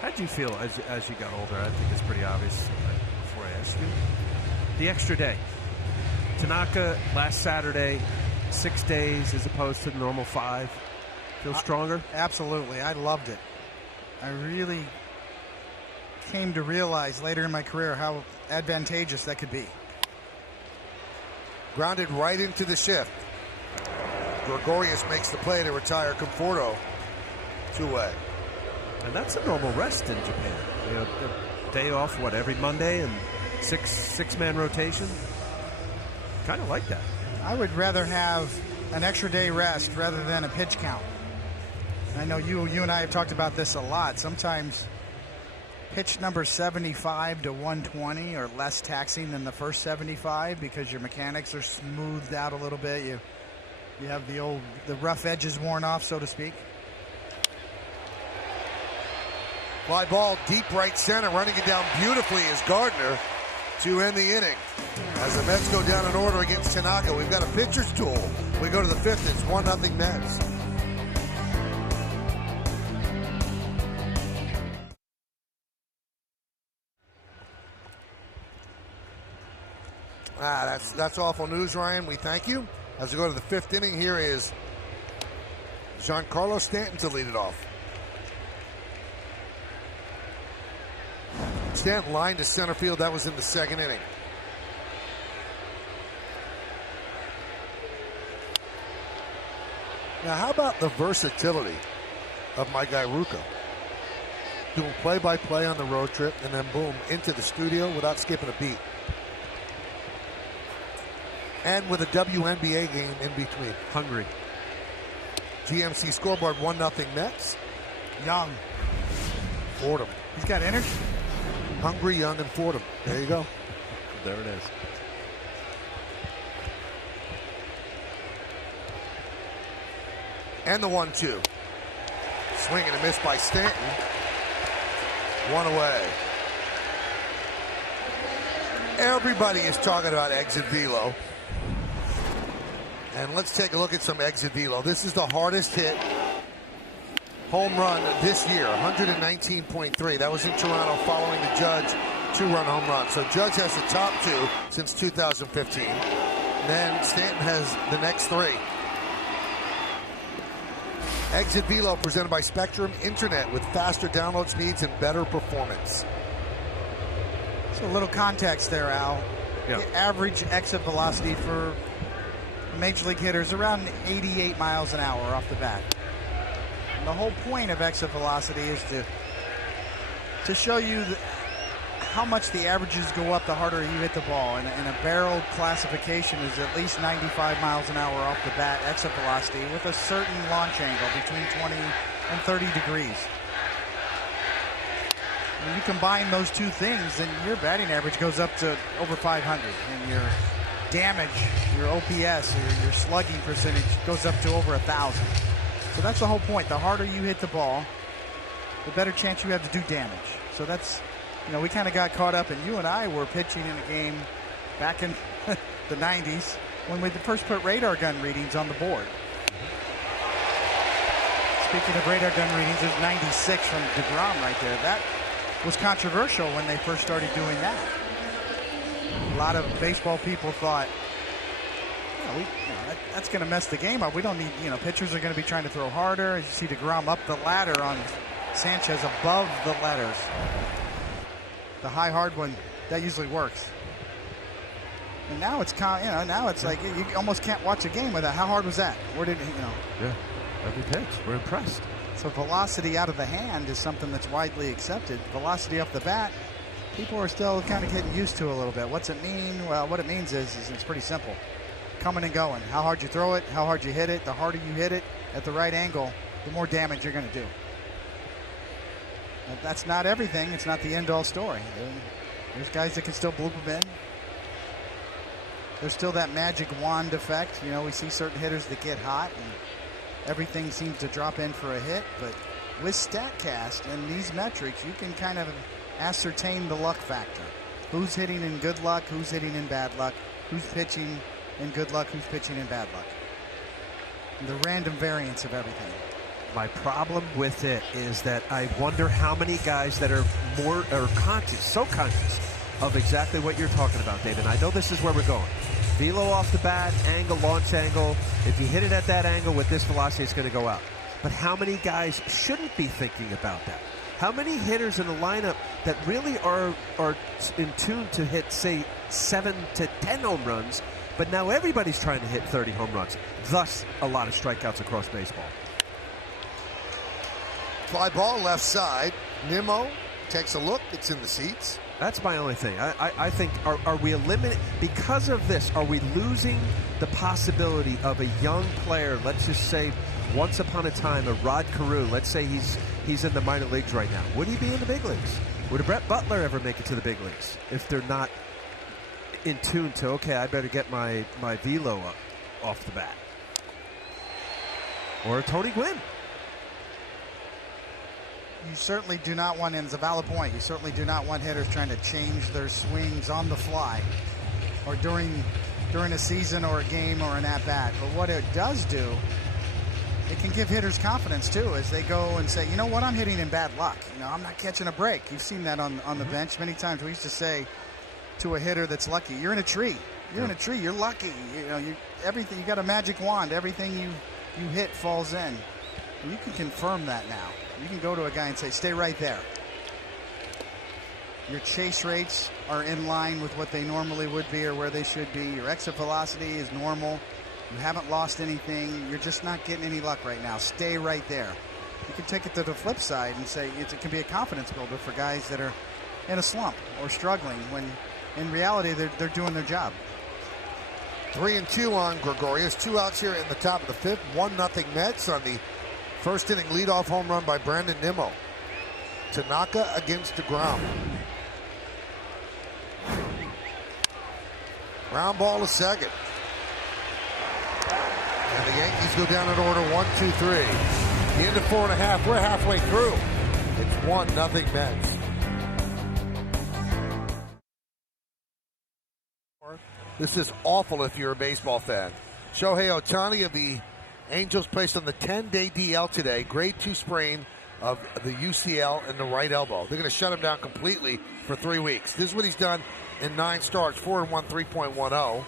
How do you feel as you got older? I think it's pretty obvious before I ask you. The extra day. Tanaka last Saturday, 6 days as opposed to the normal 5. Feel stronger? Absolutely. I loved it. I really came to realize later in my career how advantageous that could be. Grounded right into the shift. Gregorius makes the play to retire Conforto. 2-way. And that's a normal rest in Japan. You know, a day off, every Monday and six-man rotation? Kind of like that. I would rather have an extra day rest rather than a pitch count. I know you and I have talked about this a lot. Sometimes pitch number 75 to 120 are less taxing than the first 75 because your mechanics are smoothed out a little bit. You have the rough edges worn off, so to speak. Fly ball deep right center, running it down beautifully is Gardner to end the inning. As the Mets go down in order against Tanaka, we've got a pitcher's duel. We go to the 5th, it's 1-0 Mets. That's awful news, Ryan. We thank you. As we go to the 5th inning, here is Giancarlo Stanton to lead it off. Stanton lined to center field. That was in the 2nd inning. Now, how about the versatility of my guy Rucco? Doing play-by-play on the road trip and then boom, into the studio without skipping a beat. And with a WNBA game in between. Hungry. GMC scoreboard 1-0 Mets. Young. Fordham. He's got energy. Hungry, young, and Fordham. There you go. There it is. And the 1-2. Swing and a miss by Stanton. 1 away. Everybody is talking about exit velo. And let's take a look at some exit velo. This is the hardest hit home run this year, 119.3. That was in Toronto following the Judge 2-run home run. So Judge has the top 2 since 2015. Then Stanton has the next 3. Exit velo presented by Spectrum Internet with faster download speeds and better performance. So a little context there, Al. Yeah. The average exit velocity for Major League hitters around 88 miles an hour off the bat. And the whole point of exit velocity is to show you how much the averages go up the harder you hit the ball. And a barrel classification is at least 95 miles an hour off the bat exit velocity with a certain launch angle between 20 and 30 degrees. When you combine those two things, then your batting average goes up to over 500, and your damage, your OPS, or your slugging percentage goes up to over 1,000. So that's the whole point. The harder you hit the ball, the better chance you have to do damage. So that's, we kind of got caught up, and you and I were pitching in a game back in the 90s when we first put radar gun readings on the board. Speaking of radar gun readings, there's 96 from deGrom right there. That was controversial when they first started doing that. A lot of baseball people thought, that's going to mess the game up. We don't need, pitchers are going to be trying to throw harder. As you see DeGrom up the ladder on Sanchez above the letters. The high hard one, that usually works. And now it's now it's like you almost can't watch a game without how hard was that? Where did Yeah, every pitch. We're impressed. So velocity out of the hand is something that's widely accepted. Velocity off the bat, people are still kind of getting used to a little bit. What's it mean? Well, what it means is it's pretty simple. Coming and going. How hard you throw it, how hard you hit it. The harder you hit it at the right angle, the more damage you're going to do. But that's not everything. It's not the end-all story. There's guys that can still bloop them in. There's still that magic wand effect. You know, we see certain hitters that get hot and everything seems to drop in for a hit. But with StatCast and these metrics, you can kind of ascertain the luck factor. Who's hitting in good luck, who's hitting in bad luck, who's pitching in good luck, who's pitching in bad luck. And the random variance of everything. My problem with it is that I wonder how many guys that are more conscious, so conscious of exactly what you're talking about, David. I know this is where we're going. Velo off the bat, angle, launch angle. If you hit it at that angle with this velocity, it's going to go out. But how many guys shouldn't be thinking about that? How many hitters in the lineup that really are in tune to hit, say, 7 to 10 home runs, but now everybody's trying to hit 30 home runs. Thus, a lot of strikeouts across baseball. Fly ball left side. Nimmo takes a look. It's in the seats. That's my only thing. I think, are we eliminating, because of this, are we losing the possibility of a young player, let's just say once upon a time, a Rod Carew, let's say he's in the minor leagues right now. Would he be in the big leagues? Would a Brett Butler ever make it to the big leagues if they're not in tune to, okay, I better get my velo up off the bat? Or a Tony Gwynn? You certainly do not want, and it's a valid point, you certainly do not want hitters trying to change their swings on the fly or during a season or a game or an at-bat. But what it does do, it can give hitters confidence too as they go and say, you know what, I'm hitting in bad luck. You know, I'm not catching a break. You've seen that on the bench many times. We used to say to a hitter that's lucky, you're in a tree. You're in a tree. You're lucky. You know, everything. You got a magic wand. Everything you hit falls in. And you can confirm that now. You can go to a guy and say, stay right there. Your chase rates are in line with what they normally would be or where they should be. Your exit velocity is normal. You haven't lost anything. You're just not getting any luck right now. Stay right there. You can take it to the flip side and say it can be a confidence builder for guys that are in a slump or struggling when in reality they're doing their job. 3-2 on Gregorius. 2 outs here in the top of the 5th. 1-0 Mets on the first inning leadoff home run by Brandon Nimmo. Tanaka against deGrom. Ground ball to second. And the Yankees go down in order 1-2-3. The end of 4.5. We're halfway through. It's 1-0 Mets. This is awful if you're a baseball fan. Shohei Ohtani of the Angels placed on the 10-day DL today. Grade 2 sprain of the UCL in the right elbow. They're going to shut him down completely for 3 weeks. This is what he's done in 9 starts, 4-1, 3.10.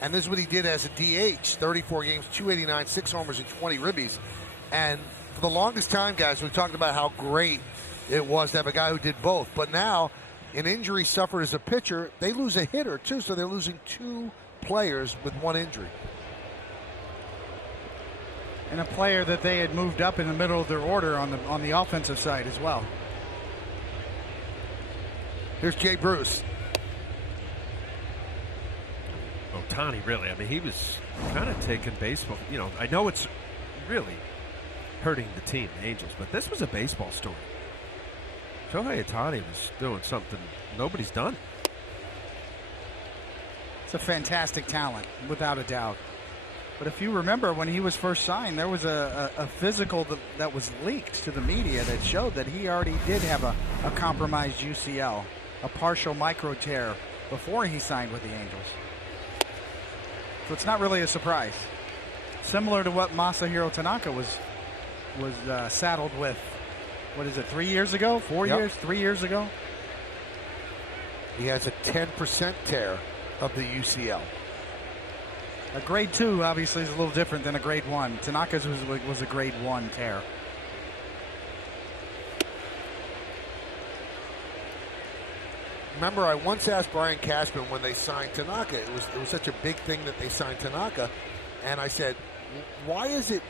And this is what he did as a DH, 34 games, 289, 6 homers, and 20 ribbies. And for the longest time, guys, we talked about how great it was to have a guy who did both. But now, an injury suffered as a pitcher, they lose a hitter, too. So they're losing 2 players with 1 injury. And a player that they had moved up in the middle of their order on the offensive side as well. Here's Jay Bruce. Ohtani, really, I mean, he was kind of taking baseball. You know, I know it's really hurting the team, the Angels, but this was a baseball story. Shohei Ohtani was doing something nobody's done. It's a fantastic talent, without a doubt. But if you remember when he was first signed, there was a physical that was leaked to the media that showed that he already did have a compromised UCL, a partial micro tear, before he signed with the Angels. So it's not really a surprise. Similar to what Masahiro Tanaka was saddled with, what is it, 3 years ago? 4 years? 3 years ago? He has a 10% tear of the UCL. A grade 2 obviously is a little different than a grade 1. Tanaka's was a grade 1 tear. Remember, I once asked Brian Cashman when they signed Tanaka, it was such a big thing that they signed Tanaka, and I said, why is it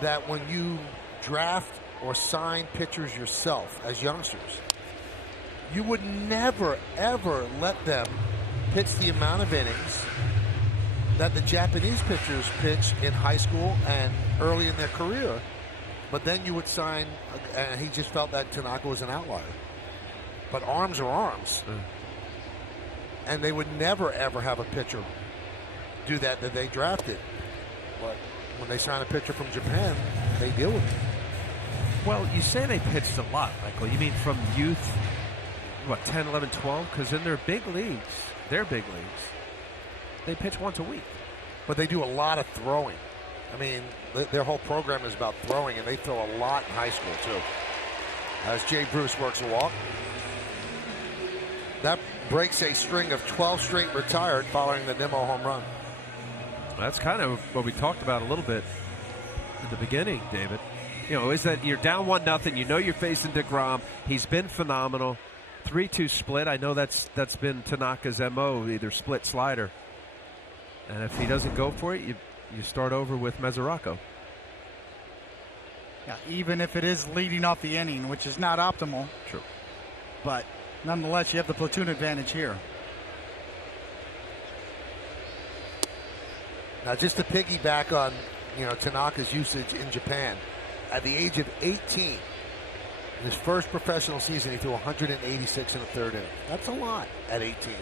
that when you draft or sign pitchers yourself as youngsters, you would never, ever let them pitch the amount of innings that the Japanese pitchers pitch in high school and early in their career. But then you would sign, and he just felt that Tanaka was an outlier. But arms are arms. And they would never, ever have a pitcher do that they drafted. But when they sign a pitcher from Japan, they deal with it. Well, you say they pitched a lot, Michael. You mean from youth, what, 10, 11, 12? Because in their big leagues, they pitch once a week. But they do a lot of throwing. I mean, their whole program is about throwing, and they throw a lot in high school, too. As Jay Bruce works a walk. That breaks a string of 12 straight retired following the Nimmo home run. That's kind of what we talked about a little bit at the beginning, David. You know, is that you're down 1-0. You know you're facing deGrom. He's been phenomenal. 3-2 split. I know that's been Tanaka's MO, either split slider. And if he doesn't go for it, you start over with Masahiro. Yeah, even if it is leading off the inning, which is not optimal. True. But nonetheless, you have the platoon advantage here. Now, just to piggyback on, Tanaka's usage in Japan, at the age of 18, in his first professional season, he threw 186 in the third inning. That's a lot at 18.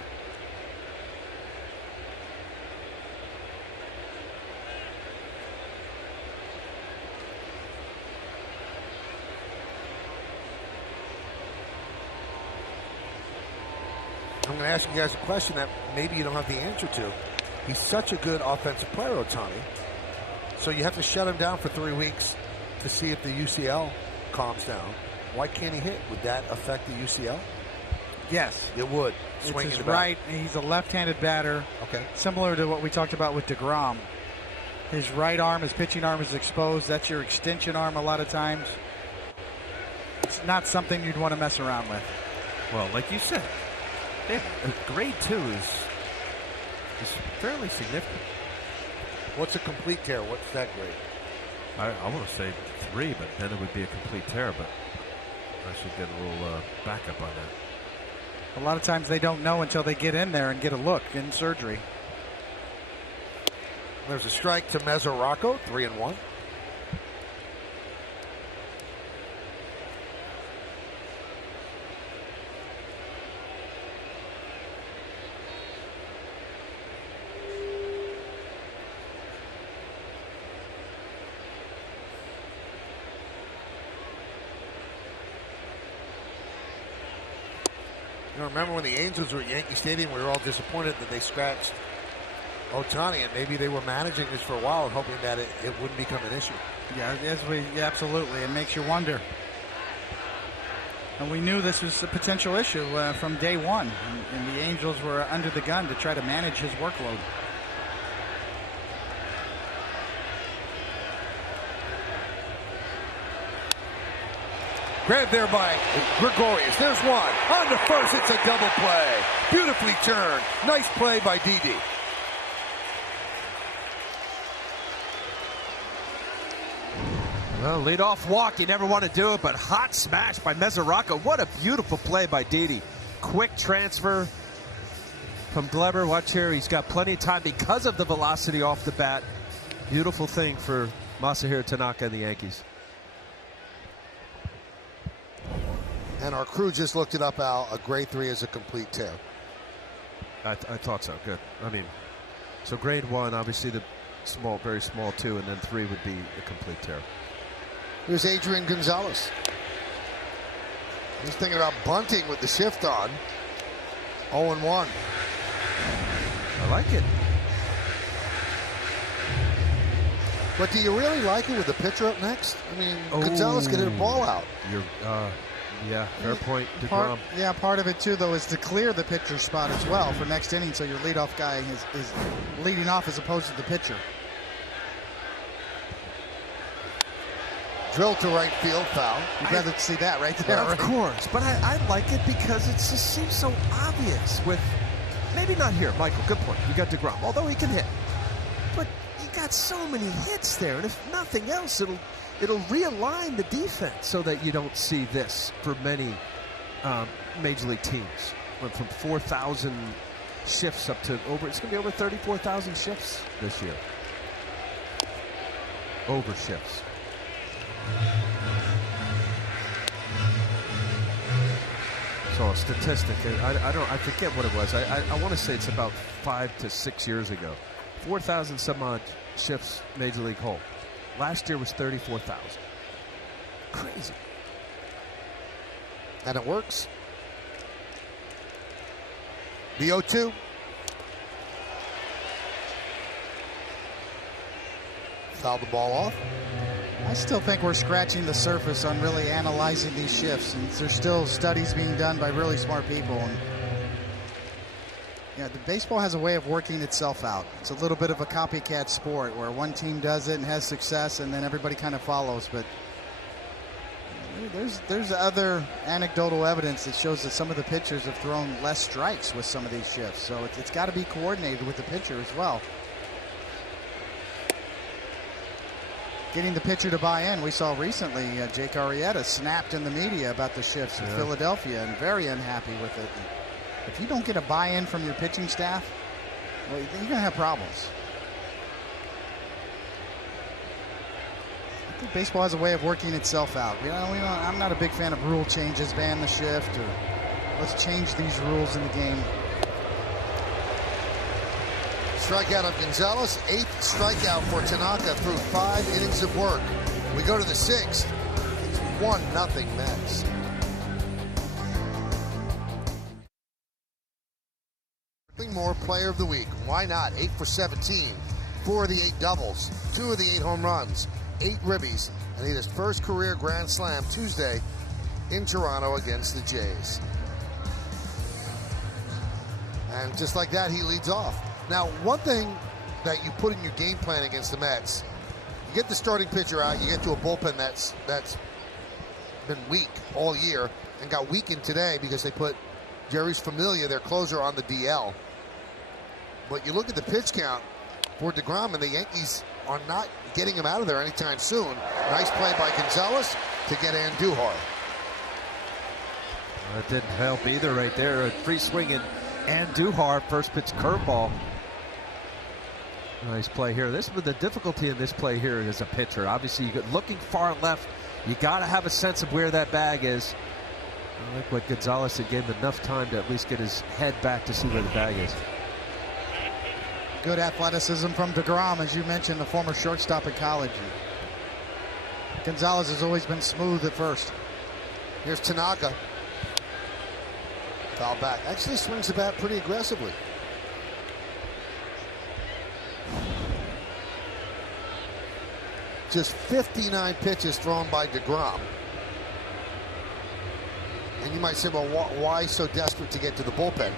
I'm going to ask you guys a question that maybe you don't have the answer to. He's such a good offensive player, Ohtani. So you have to shut him down for 3 weeks to see if the UCL calms down. Why can't he hit? Would that affect the UCL? Yes. It would. It's his right. He's a left-handed batter. Okay. Similar to what we talked about with deGrom. His right arm, his pitching arm is exposed. That's your extension arm a lot of times. It's not something you'd want to mess around with. Well, like you said, grade 2 is fairly significant. What's a complete tear? What's that grade? I want to say 3, but then it would be a complete tear, but I should get a little backup on that. A lot of times they don't know until they get in there and get a look in surgery. There's a strike to Masahiro, 3-1. Remember when the Angels were at Yankee Stadium, we were all disappointed that they scratched Ohtani, and maybe they were managing this for a while and hoping that it wouldn't become an issue. Yeah, absolutely. It makes you wonder. And we knew this was a potential issue from day one, and the Angels were under the gun to try to manage his workload. Grabbed there by Gregorius. There's one. On to first, it's a double play. Beautifully turned. Nice play by Didi. Well, leadoff walk. You never want to do it, but hot smash by Masahiro. What a beautiful play by Didi. Quick transfer from Gleber. Watch here. He's got plenty of time because of the velocity off the bat. Beautiful thing for Masahiro Tanaka and the Yankees. And our crew just looked it up, Al. A grade 3 is a complete tear. I thought so. Good. I mean, so grade 1, obviously the small, very small 2, and then 3 would be a complete tear. Here's Adrian Gonzalez. He's thinking about bunting with the shift on. 0-1. I like it. But do you really like it with the pitcher up next? I mean, Gonzalez could hit a ball out. Yeah, fair point. deGrom. Part of it too, though, is to clear the pitcher spot as well for next inning, so your leadoff guy is leading off as opposed to the pitcher. Drill to right field, foul. You'd rather see that right there. Of course, but I like it because it just seems so obvious with, maybe not here, Michael, good point. You got deGrom, although he can hit. But you got got so many hits there, and if nothing else, it'll realign the defense so that you don't see this for many major league teams. Went from 4,000 shifts up to it's going to be over 34,000 shifts this year. Over shifts. So a statistic, I forget what it was. I want to say it's about 5 to 6 years ago. 4,000 some odd shifts Major League hold. Last year was 34,000. Crazy. And it works. The 0-2. Fouled the ball off. I still think we're scratching the surface on really analyzing these shifts, and there's still studies being done by really smart people. And yeah, the baseball has a way of working itself out. It's a little bit of a copycat sport where one team does it and has success, and then everybody kind of follows. But there's other anecdotal evidence that shows that some of the pitchers have thrown less strikes with some of these shifts. So it's got to be coordinated with the pitcher as well. Getting the pitcher to buy in. We saw recently Jake Arrieta snapped in the media about the shifts in Philadelphia and very unhappy with it. If you don't get a buy-in from your pitching staff, well, you're going to have problems. I think baseball has a way of working itself out. I'm not a big fan of rule changes, ban the shift, or let's change these rules in the game. Strikeout of Gonzalez, 8th strikeout for Tanaka through 5 innings of work. We go to the 6th. It's 1-0 Mets. More player of the week. Why not? 8 for 17. 4 of the 8 doubles. 2 of the 8 home runs. 8 ribbies. And he had his first career grand slam Tuesday in Toronto against the Jays. And just like that, he leads off. Now, one thing that you put in your game plan against the Mets, you get the starting pitcher out, you get to a bullpen that's been weak all year and got weakened today because they put Jerry's Familia, their closer, on the DL. But you look at the pitch count for deGrom, and the Yankees are not getting him out of there anytime soon. Nice play by Gonzalez to get Andujar. That didn't help either right there. A free swinging Andujar, first pitch curveball. Nice play here. This was the difficulty in this play here as a pitcher. Obviously, you're looking far left. You got to have a sense of where that bag is. I like what Gonzalez had, gave him enough time to at least get his head back to see where the bag is. Good athleticism from deGrom, as you mentioned, the former shortstop in college. Gonzalez has always been smooth at first. Here's Tanaka. Foul back. Actually swings the bat pretty aggressively. Just 59 pitches thrown by deGrom. And you might say, well, why so desperate to get to the bullpen?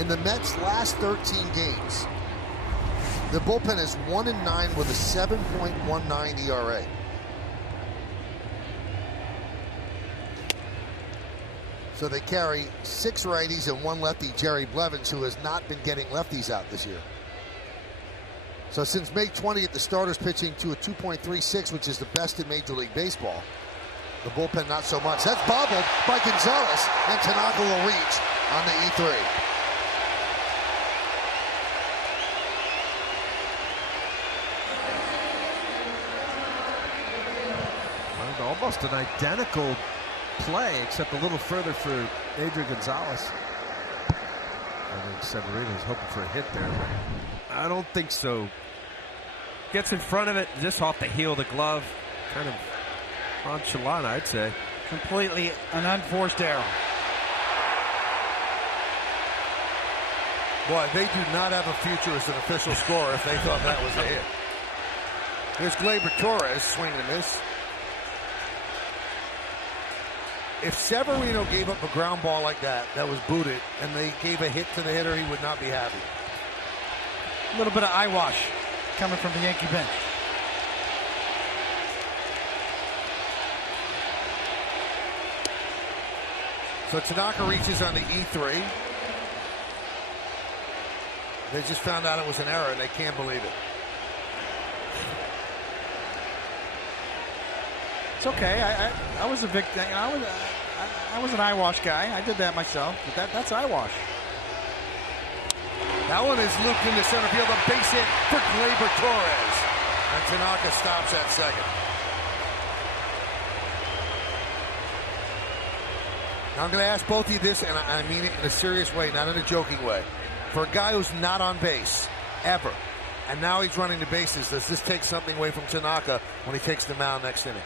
In the Mets' last 13 games, the bullpen is 1-9 with a 7.19 ERA. So they carry 6 righties and 1 lefty, Jerry Blevins, who has not been getting lefties out this year. So since May 20th, the starter's pitching to a 2.36, which is the best in Major League Baseball. The bullpen, not so much. That's bobbled by Gonzalez, and Tanaka will reach on the E3. Almost an identical play, except a little further for Adrian Gonzalez. I think Severino's hoping for a hit there. I don't think so. Gets in front of it, just off the heel of the glove. Kind of nonchalant, I'd say. Completely an unforced error. Boy, they do not have a future as an official scorer if they thought that was a hit. Here's Gleyber Torres swinging and miss. If Severino gave up a ground ball like that was booted, and they gave a hit to the hitter, he would not be happy. A little bit of eyewash coming from the Yankee bench. So Tanaka reaches on the E3. They just found out it was an error, and they can't believe it. It's okay. I was a victim. I was an eyewash guy. I did that myself. But that's eyewash. That one is looped into center field. A base hit for Gleyber Torres. And Tanaka stops at second. Now I'm going to ask both of you this, and I mean it in a serious way, not in a joking way. For a guy who's not on base, ever, and now he's running the bases, does this take something away from Tanaka when he takes the mound next inning?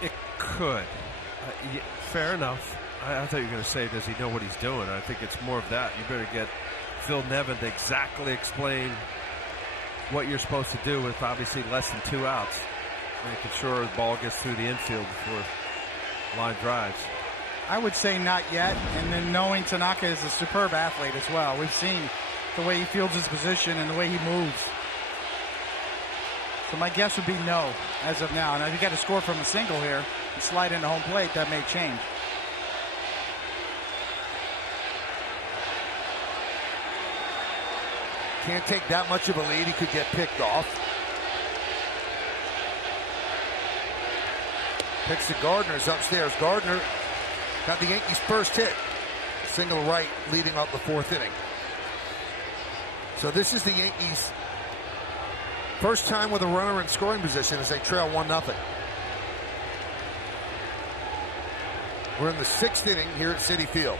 It could. Fair enough. I thought you were going to say, does he know what he's doing? I think it's more of that. You better get Phil Nevin to exactly explain what you're supposed to do with obviously less than 2 outs. Making sure the ball gets through the infield before line drives. I would say not yet, and then knowing Tanaka is a superb athlete as well. We've seen the way he fields his position and the way he moves. So my guess would be no as of now. Now, if you got to score from a single here and slide into home plate, that may change. Can't take that much of a lead. He could get picked off. Pitch to Gardner's upstairs. Gardner got the Yankees' first hit. Single right leading up the 4th inning. So this is the Yankees' first time with a runner in scoring position as they trail 1-0. We're in the 6th inning here at Citi Field.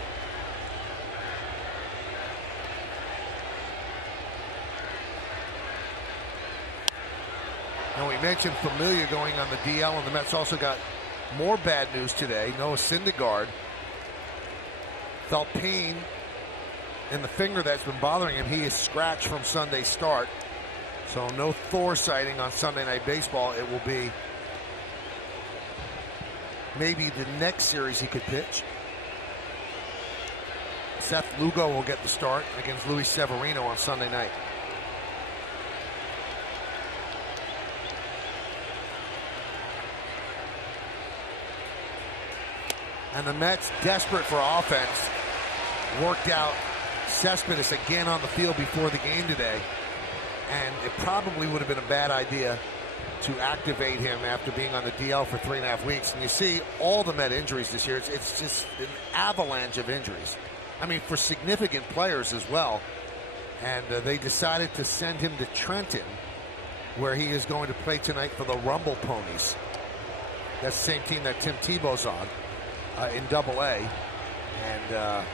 And we mentioned Familia going on the DL, and the Mets also got more bad news today. Noah Syndergaard felt pain in the finger that's been bothering him. He is scratched from Sunday's start. So no Thor sighting on Sunday Night Baseball. It will be maybe the next series he could pitch. Seth Lugo will get the start against Luis Severino on Sunday night. And the Mets, desperate for offense, worked out Cespedes again on the field before the game today. And it probably would have been a bad idea to activate him after being on the DL for 3.5 weeks. And you see all the Met injuries this year. It's just an avalanche of injuries. I mean, for significant players as well. And they decided to send him to Trenton, where he is going to play tonight for the Rumble Ponies. That's the same team that Tim Tebow's on. In Double-A, and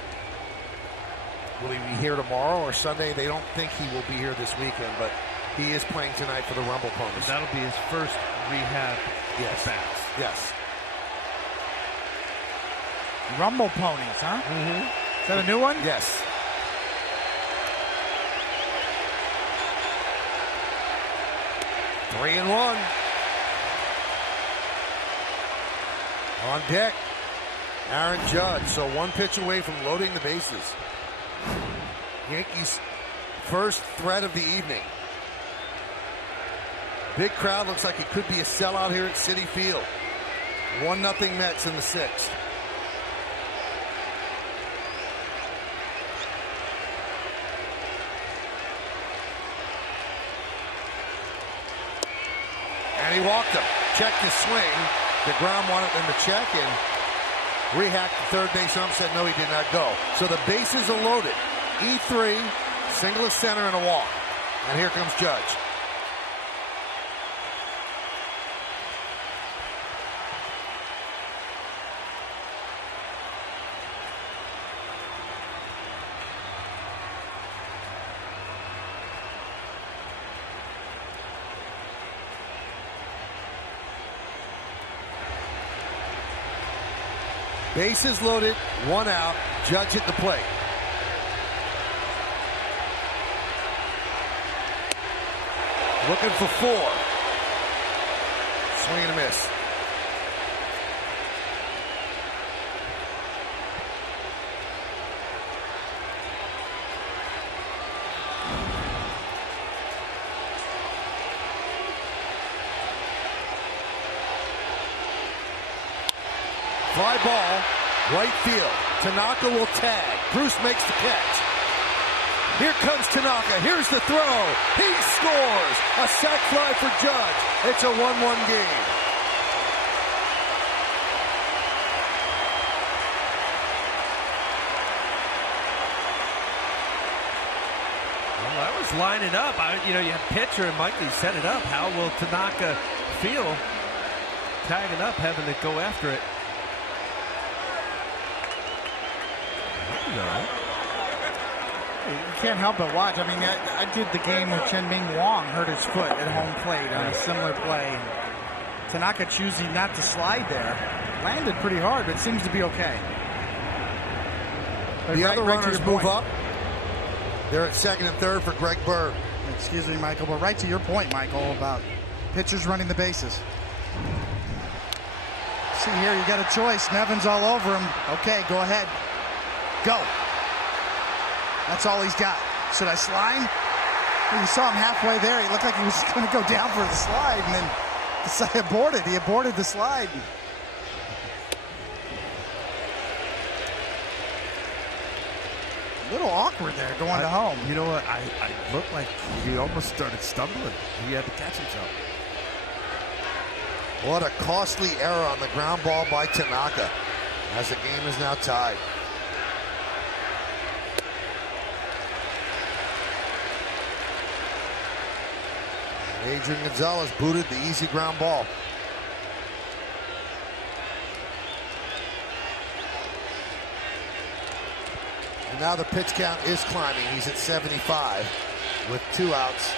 will he be here tomorrow or Sunday? They don't think he will be here this weekend, but he is playing tonight for the Rumble Ponies. That'll be his first rehab bats. Yes. Rumble Ponies, huh? Mm-hmm. Is that a new one? Yes. Three and one. On deck, Aaron Judge, so one pitch away from loading the bases. Yankees' first threat of the evening. Big crowd, looks like it could be a sellout here at Citi Field. 1-0 Mets in the 6th. And he walked him. Checked his swing. deGrom wanted them to check, and rehacked the third base ump, said no, he did not go. So the bases are loaded. E3, single to center, and a walk. And here comes Judge. Bases loaded, one out, Judge at the plate. Looking for four. Swing and a miss. Fly ball, right field. Tanaka will tag. Bruce makes the catch. Here comes Tanaka. Here's the throw. He scores. A sac fly for Judge. It's a 1-1 game. was lining up. You have pitcher and Mikey set it up. How will Tanaka feel tagging up, having to go after it? No. You can't help but watch. I mean, I did the game with Chen Ming Wong, hurt his foot at home plate on a similar play. Tanaka choosing not to slide there. Landed pretty hard, but seems to be okay. But the other runners move up. They're at second and third for Greg Bird. Excuse me, Michael, but right to your point, Michael, about pitchers running the bases. See here, you got a choice. Nevin's all over him. Okay, go ahead. Go. That's all he's got. Should I slide? Well, you saw him halfway there. He looked like he was going to go down for the slide, and then aborted. He aborted the slide. A little awkward there going to home. You know what? I looked like he almost started stumbling. He had to catch himself. What a costly error on the ground ball by Tanaka, as the game is now tied. Adrian Gonzalez booted the easy ground ball. And now the pitch count is climbing. He's at 75 with 2 outs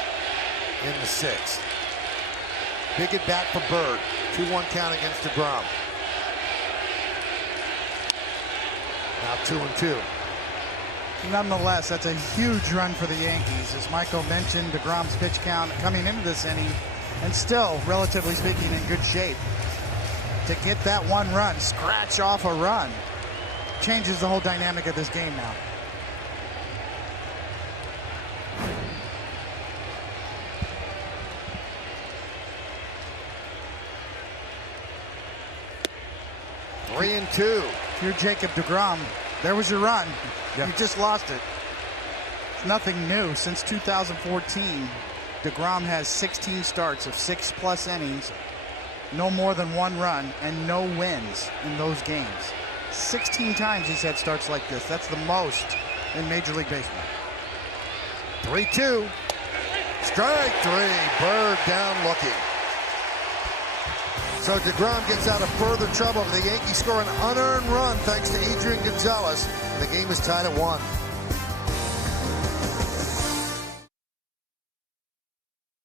in the 6th. Big at bat for Bird. 2-1 count against deGrom. Now 2-2. Nonetheless, that's a huge run for the Yankees. As Michael mentioned, deGrom's pitch count coming into this inning, and still, relatively speaking, in good shape. To get that 1 run, scratch off a run, changes the whole dynamic of this game now. Three and 2. If you're Jacob deGrom, there was your run. You just lost it. It's nothing new. Since 2014, deGrom has 16 starts of 6+ innings, no more than 1 run, and no wins in those games. 16 times he's had starts like this. That's the most in Major League Baseball. 3-2. Strike 3. Bird down looking. So deGrom gets out of further trouble. The Yankees score an unearned run thanks to Adrian Gonzalez. And the game is tied at 1.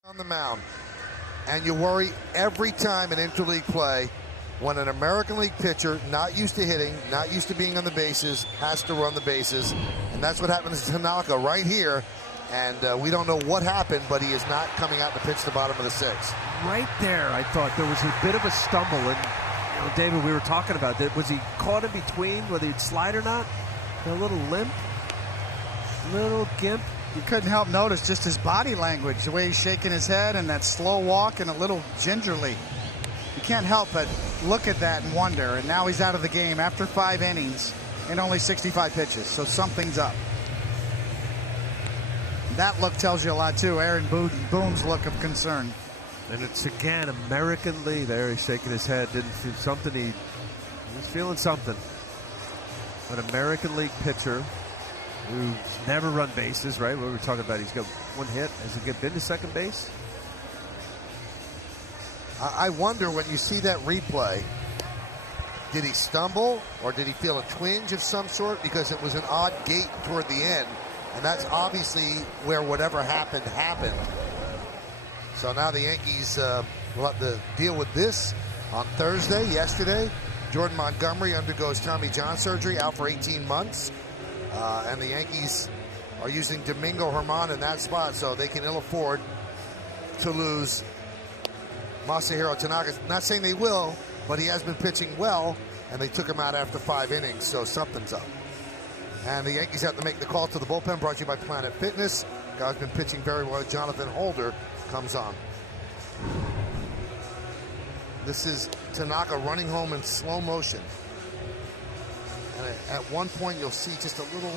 On the mound. And you worry every time in interleague play when an American League pitcher, not used to hitting, not used to being on the bases, has to run the bases. And that's what happens to Tanaka right here. And we don't know what happened, but he is not coming out to pitch the bottom of the 6th. Right there, I thought there was a bit of a stumble. And, David, we were talking about that. Was he caught in between, whether he'd slide or not? A little limp, little gimp. You couldn't help notice just his body language, the way he's shaking his head and that slow walk and a little gingerly. You can't help but look at that and wonder. And now he's out of the game after 5 innings and only 65 pitches. So something's up. That look tells you a lot, too. Aaron Boone's look of concern. And it's, again, American League. There, he's shaking his head. Didn't feel something. He was feeling something. An American League pitcher who's never run bases, right? What we were talking about, he's got 1 hit. Has he been to second base? I wonder when you see that replay, did he stumble or did he feel a twinge of some sort? Because it was an odd gait toward the end. And that's obviously where whatever happened. So now the Yankees will have to deal with this on Thursday. Yesterday, Jordan Montgomery undergoes Tommy John surgery, out for 18 months. And the Yankees are using Domingo Germán in that spot, so they can ill afford to lose Masahiro Tanaka. Not saying they will, but he has been pitching well, and they took him out after 5 innings, so something's up. And the Yankees have to make the call to the bullpen, brought to you by Planet Fitness. Guy's been pitching very well. Jonathan Holder comes on. This is Tanaka running home in slow motion. And at one point, you'll see just a little...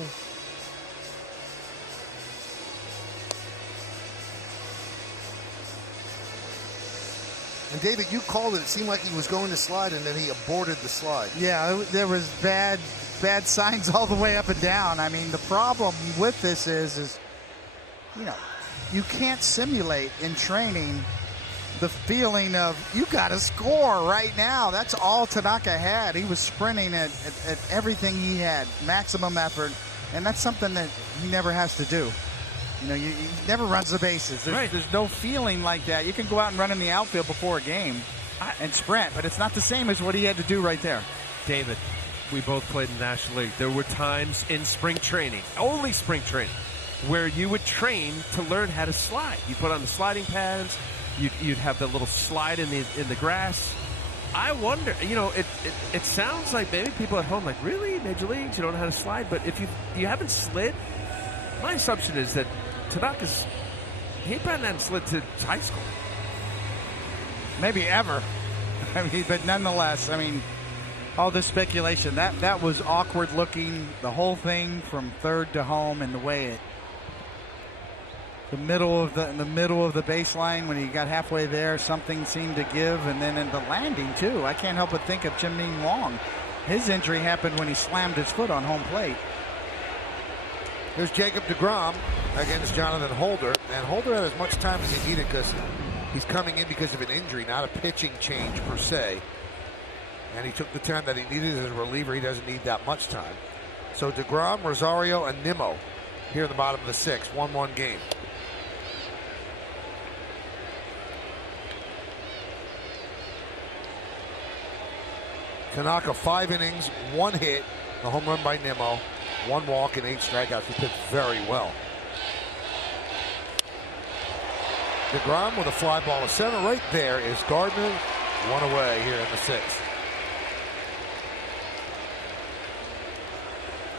And David, you called it. It seemed like he was going to slide, and then he aborted the slide. Yeah, there was bad signs all the way up and down. I mean, the problem with this is you can't simulate in training the feeling of you got to score right now. That's all Tanaka had. He was sprinting at everything he had, maximum effort, and that's something that he never has to do. You know, he never runs the bases. There's no feeling like that. You can go out and run in the outfield before a game and sprint, but it's not the same as what he had to do right there. David, we both played in the National League. There were times in spring training, only spring training, where you would train to learn how to slide. You put on the sliding pads. You'd have the little slide in the grass. I wonder, it sounds like maybe people at home like, really, Major Leagues, you don't know how to slide? But if you haven't slid, my assumption is that Tanaka's, he probably hadn't slid to high school. Maybe ever. But nonetheless, all this speculation, that was awkward looking, the whole thing from third to home, and the way it, in the middle of the baseline, when he got halfway there, something seemed to give, and then in the landing too. I can't help but think of Chien-Ming Wang. His injury happened when he slammed his foot on home plate. Here's Jacob deGrom against Jonathan Holder, and Holder had as much time as he needed because he's coming in because of an injury, not a pitching change per se. And he took the time that he needed as a reliever. He doesn't need that much time. So deGrom, Rosario, and Nimmo here in the bottom of the sixth, 1-1 game. Tanaka, 5 innings, 1 hit, a home run by Nimmo, 1 walk and 8 strikeouts. He pitched very well. deGrom with a fly ball to center. Right there is Gardner, 1 away here in the sixth.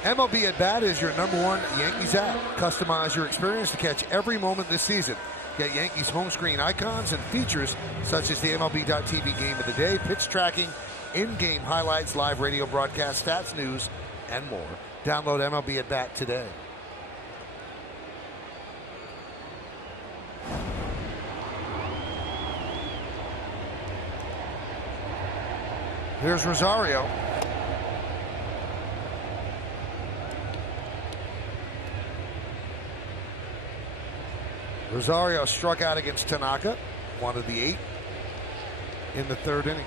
MLB at Bat is your #1 Yankees app. Customize your experience to catch every moment this season. Get Yankees home screen icons and features such as the MLB.TV game of the day, pitch tracking, in-game highlights, live radio broadcast, stats, news, and more. Download MLB at Bat today. Here's Rosario. Rosario struck out against Tanaka, 1 of the 8 in the 3rd inning.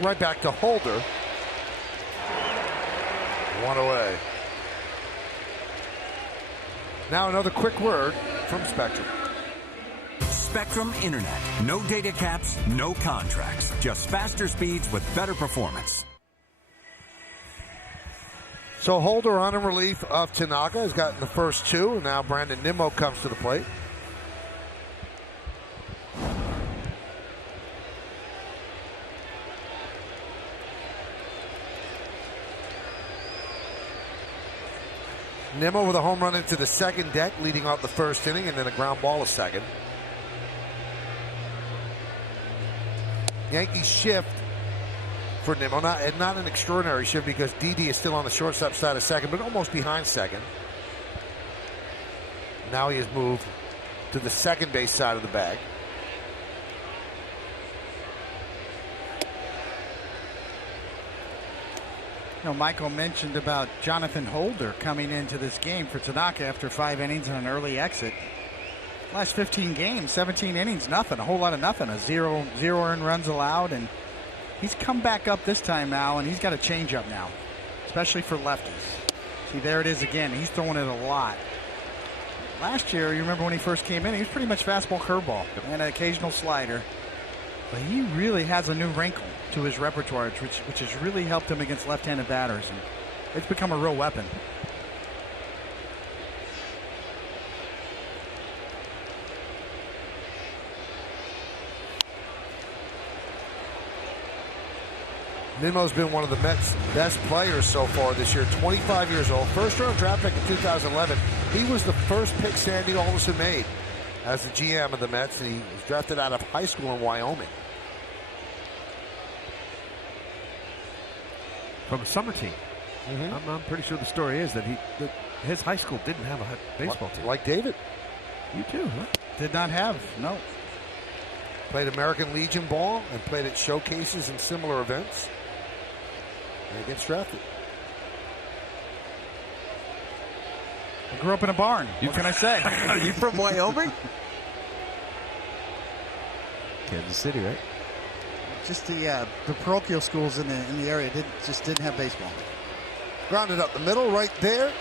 Right back to Holder. 1 away. Now another quick word from Spectrum. Spectrum Internet. No data caps, no contracts. Just faster speeds with better performance. So Holder on in relief of Tanaka has gotten the first 2. And now Brandon Nimmo comes to the plate. Nimmo with a home run into the second deck, leading off the 1st inning, and then a ground ball a second. Yankees shift for Nimmo. Not an extraordinary shift because Didi is still on the shortstop side of second, but almost behind second. Now he has moved to the second base side of the bag. Michael mentioned about Jonathan Holder coming into this game for Tanaka after 5 innings and an early exit. Last 15 games, 17 innings, nothing, a whole lot of nothing, a zero earned runs allowed, and he's come back up this time now, and he's got a changeup now, especially for lefties. See, there it is again. He's throwing it a lot. Last year, you remember when he first came in, he was pretty much fastball, curveball, and an occasional slider. But he really has a new wrinkle to his repertoire, which has really helped him against left-handed batters. And it's become a real weapon. Nimmo's been one of the Mets' best players so far this year. 25 years old. First-round draft pick in 2011. He was the first pick Sandy Alderson made as the GM of the Mets. And he was drafted out of high school in Wyoming. From a summer team. I'm pretty sure the story is that his high school didn't have a baseball team. Like David. You too, huh? Did not have, no. Played American Legion ball and played at showcases and similar events. And he gets drafted. I grew up in a barn. What can I say? Are you from Wyoming? Kansas City, right? Just the parochial schools in the area didn't have baseball. Grounded up the middle right there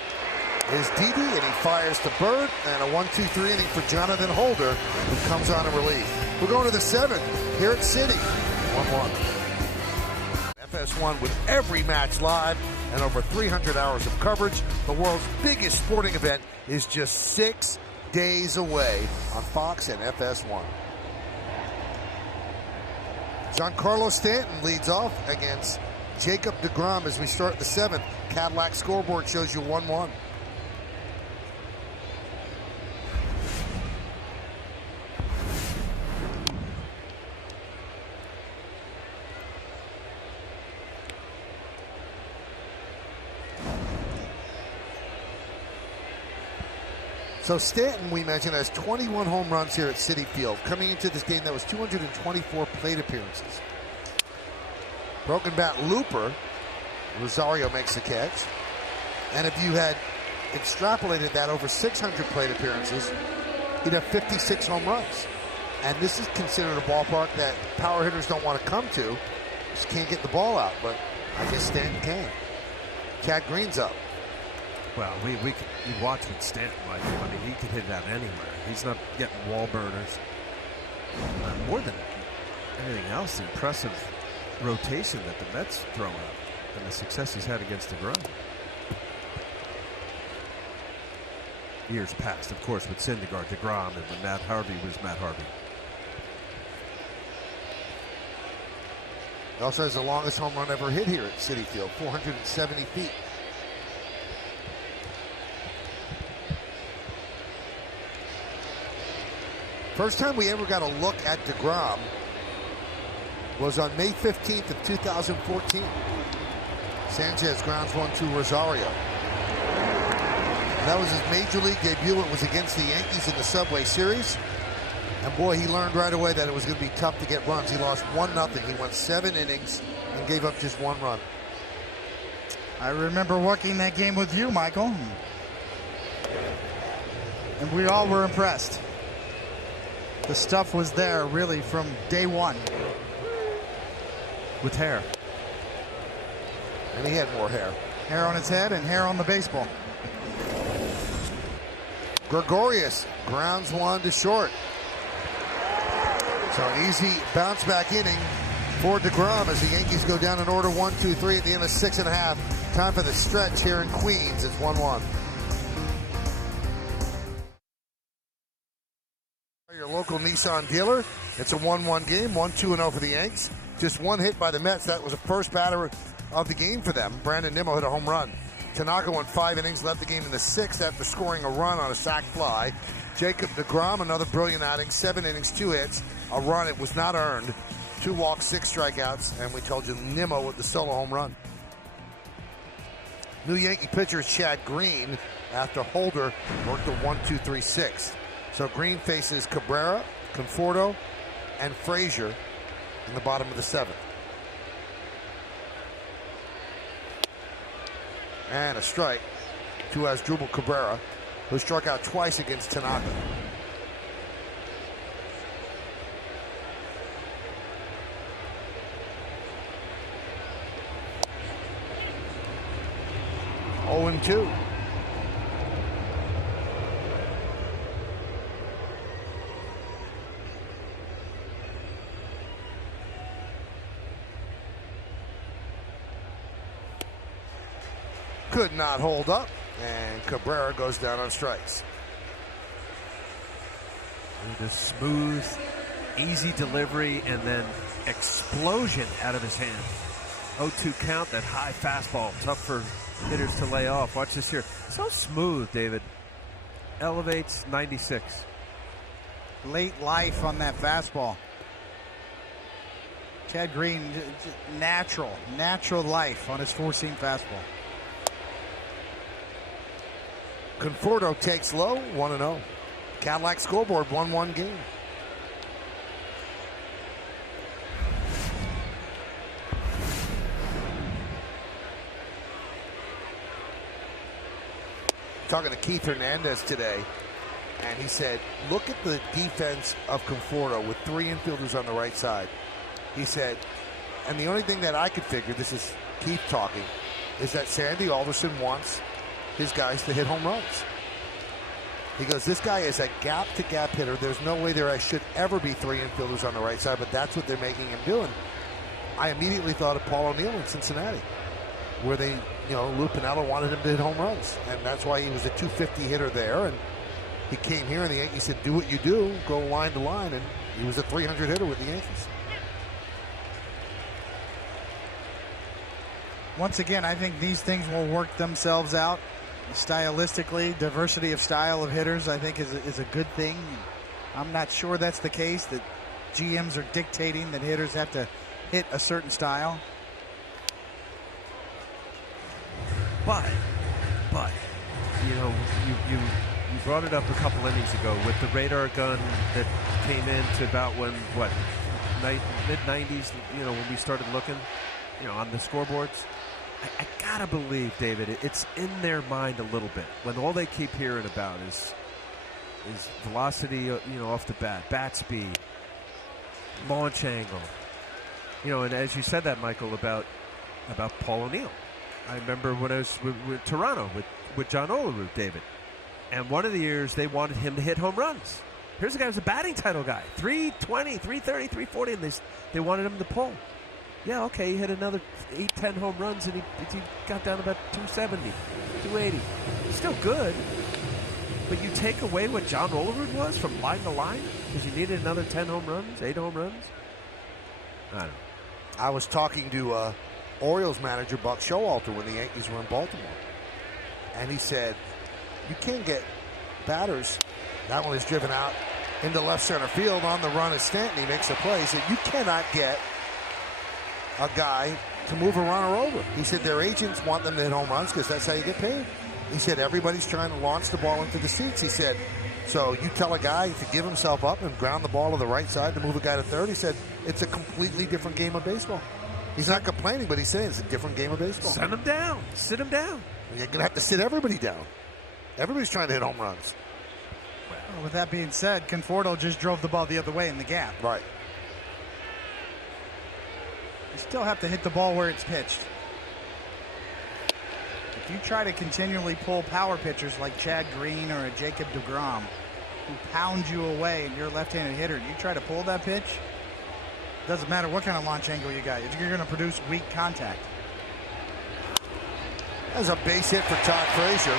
is Didi, and he fires to Bird, and a 1-2-3 inning for Jonathan Holder, who comes on in relief. We're going to the 7th here at City. 1-1. FS1 with every match live and over 300 hours of coverage. The world's biggest sporting event is just 6 days away on Fox and FS1. Giancarlo Stanton leads off against Jacob deGrom as we start the 7th. Cadillac scoreboard shows you 1-1. So Stanton, we mentioned, has 21 home runs here at Citi Field. Coming into this game, that was 224 plate appearances. Broken bat looper, Rosario makes the catch. And if you had extrapolated that over 600 plate appearances, he'd have 56 home runs. And this is considered a ballpark that power hitters don't want to come to. Just can't get the ball out, but I guess Stanton can. Chad Green's up. Well, you watch with Stanton, like, I mean, he can hit that anywhere. He's not getting wall burners. More than anything else, the impressive rotation that the Mets throw out and the success he's had against deGrom. Years past, of course, with Syndergaard, deGrom, and when Matt Harvey was Matt Harvey. He also has the longest home run ever hit here at Citi Field, 470 feet. First time we ever got a look at deGrom was on May 15th of 2014. Sanchez grounds one to Rosario. And that was his major league debut. It was against the Yankees in the Subway Series. And boy, he learned right away that it was going to be tough to get runs. He lost 1-0. He went 7 innings and gave up just 1 run. I remember working that game with you, Michael. And we all were impressed. The stuff was there really from day one. With hair. And he had more hair. Hair on his head and hair on the baseball. Gregorius grounds one to short. So an easy bounce back inning for deGrom as the Yankees go down in order 1-2-3 at the end of 6.5. Time for the stretch here in Queens. It's 1-1. Your local Nissan dealer. It's a 1-1 game, 1-2-0 for the Yanks. Just one hit by the Mets. That was the first batter of the game for them. Brandon Nimmo hit a home run. Tanaka went 5 innings, left the game in the 6th after scoring a run on a sac fly. Jacob deGrom, another brilliant outing, 7 innings, 2 hits, a run. It was not earned. 2 walks, 6 strikeouts, and we told you Nimmo with the solo home run. New Yankee pitcher is Chad Green after Holder worked the 1-2-3-6. So Green faces Cabrera, Conforto, and Frazier in the bottom of the 7th. And a strike to Asdrubal Cabrera, who struck out twice against Tanaka. Oh, and 2. Could not hold up, and Cabrera goes down on strikes. The smooth, easy delivery, and then explosion out of his hand. 0-2 count, that high fastball, tough for hitters to lay off. Watch this here. So smooth, David. Elevates 96. Late life on that fastball. Chad Green, natural life on his 4-seam fastball. Conforto takes low, 1-0. Cadillac scoreboard, 1-1 game. Talking to Keith Hernandez today, and he said, look at the defense of Conforto with 3 infielders on the right side. He said, and the only thing that I could figure, this is Keith talking, is that Sandy Alderson wants his guys to hit home runs. He goes, this guy is a gap-to-gap hitter. There's no way there should ever be 3 infielders on the right side, but that's what they're making him do. And I immediately thought of Paul O'Neill in Cincinnati, where they, Lou Piniella wanted him to hit home runs. And that's why he was a 250 hitter there. And he came here, and the Yankees said, do what you do, go line to line. And he was a 300 hitter with the Yankees. Once again, I think these things will work themselves out. Stylistically, diversity of style of hitters, I think, is a good thing. I'm not sure that's the case, that GMs are dictating that hitters have to hit a certain style. But you brought it up a couple innings ago with the radar gun that came in to about mid-90s, when we started looking, on the scoreboards. I gotta believe, David, it's in their mind a little bit when all they keep hearing about is velocity, off the bat speed, launch angle, and as you said that, Michael, about Paul O'Neill. I remember when I was with Toronto with John Olerud, David, and one of the years they wanted him to hit home runs. Here's a guy who's a batting title guy, 320, 330, 340, and they wanted him to pull. Yeah, okay, he hit another 8-10 home runs, and he got down about 270, 280. Still good, but you take away what John Olerud was from line to line because you needed another 10 home runs, 8 home runs? I don't know. I was talking to Orioles manager Buck Showalter when the Yankees were in Baltimore, and he said, you can't get batters. That one is driven out into left center field on the run of Stanton. He makes a play. He said, you cannot get a guy to move a runner over. He said their agents want them to hit home runs because that's how you get paid. He said everybody's trying to launch the ball into the seats. He said, so you tell a guy to give himself up and ground the ball to the right side to move a guy to third. He said it's a completely different game of baseball. He's not complaining, but he's saying it's a different game of baseball. Send him down. Sit him down. You're going to have to sit everybody down. Everybody's trying to hit home runs. Well, with that being said, Conforto just drove the ball the other way in the gap. Right. You still have to hit the ball where it's pitched. If you try to continually pull power pitchers like Chad Green or a Jacob deGrom, who pound you away and you're a left-handed hitter, you try to pull that pitch, doesn't matter what kind of launch angle you got, you're going to produce weak contact. That's a base hit for Todd Frazier.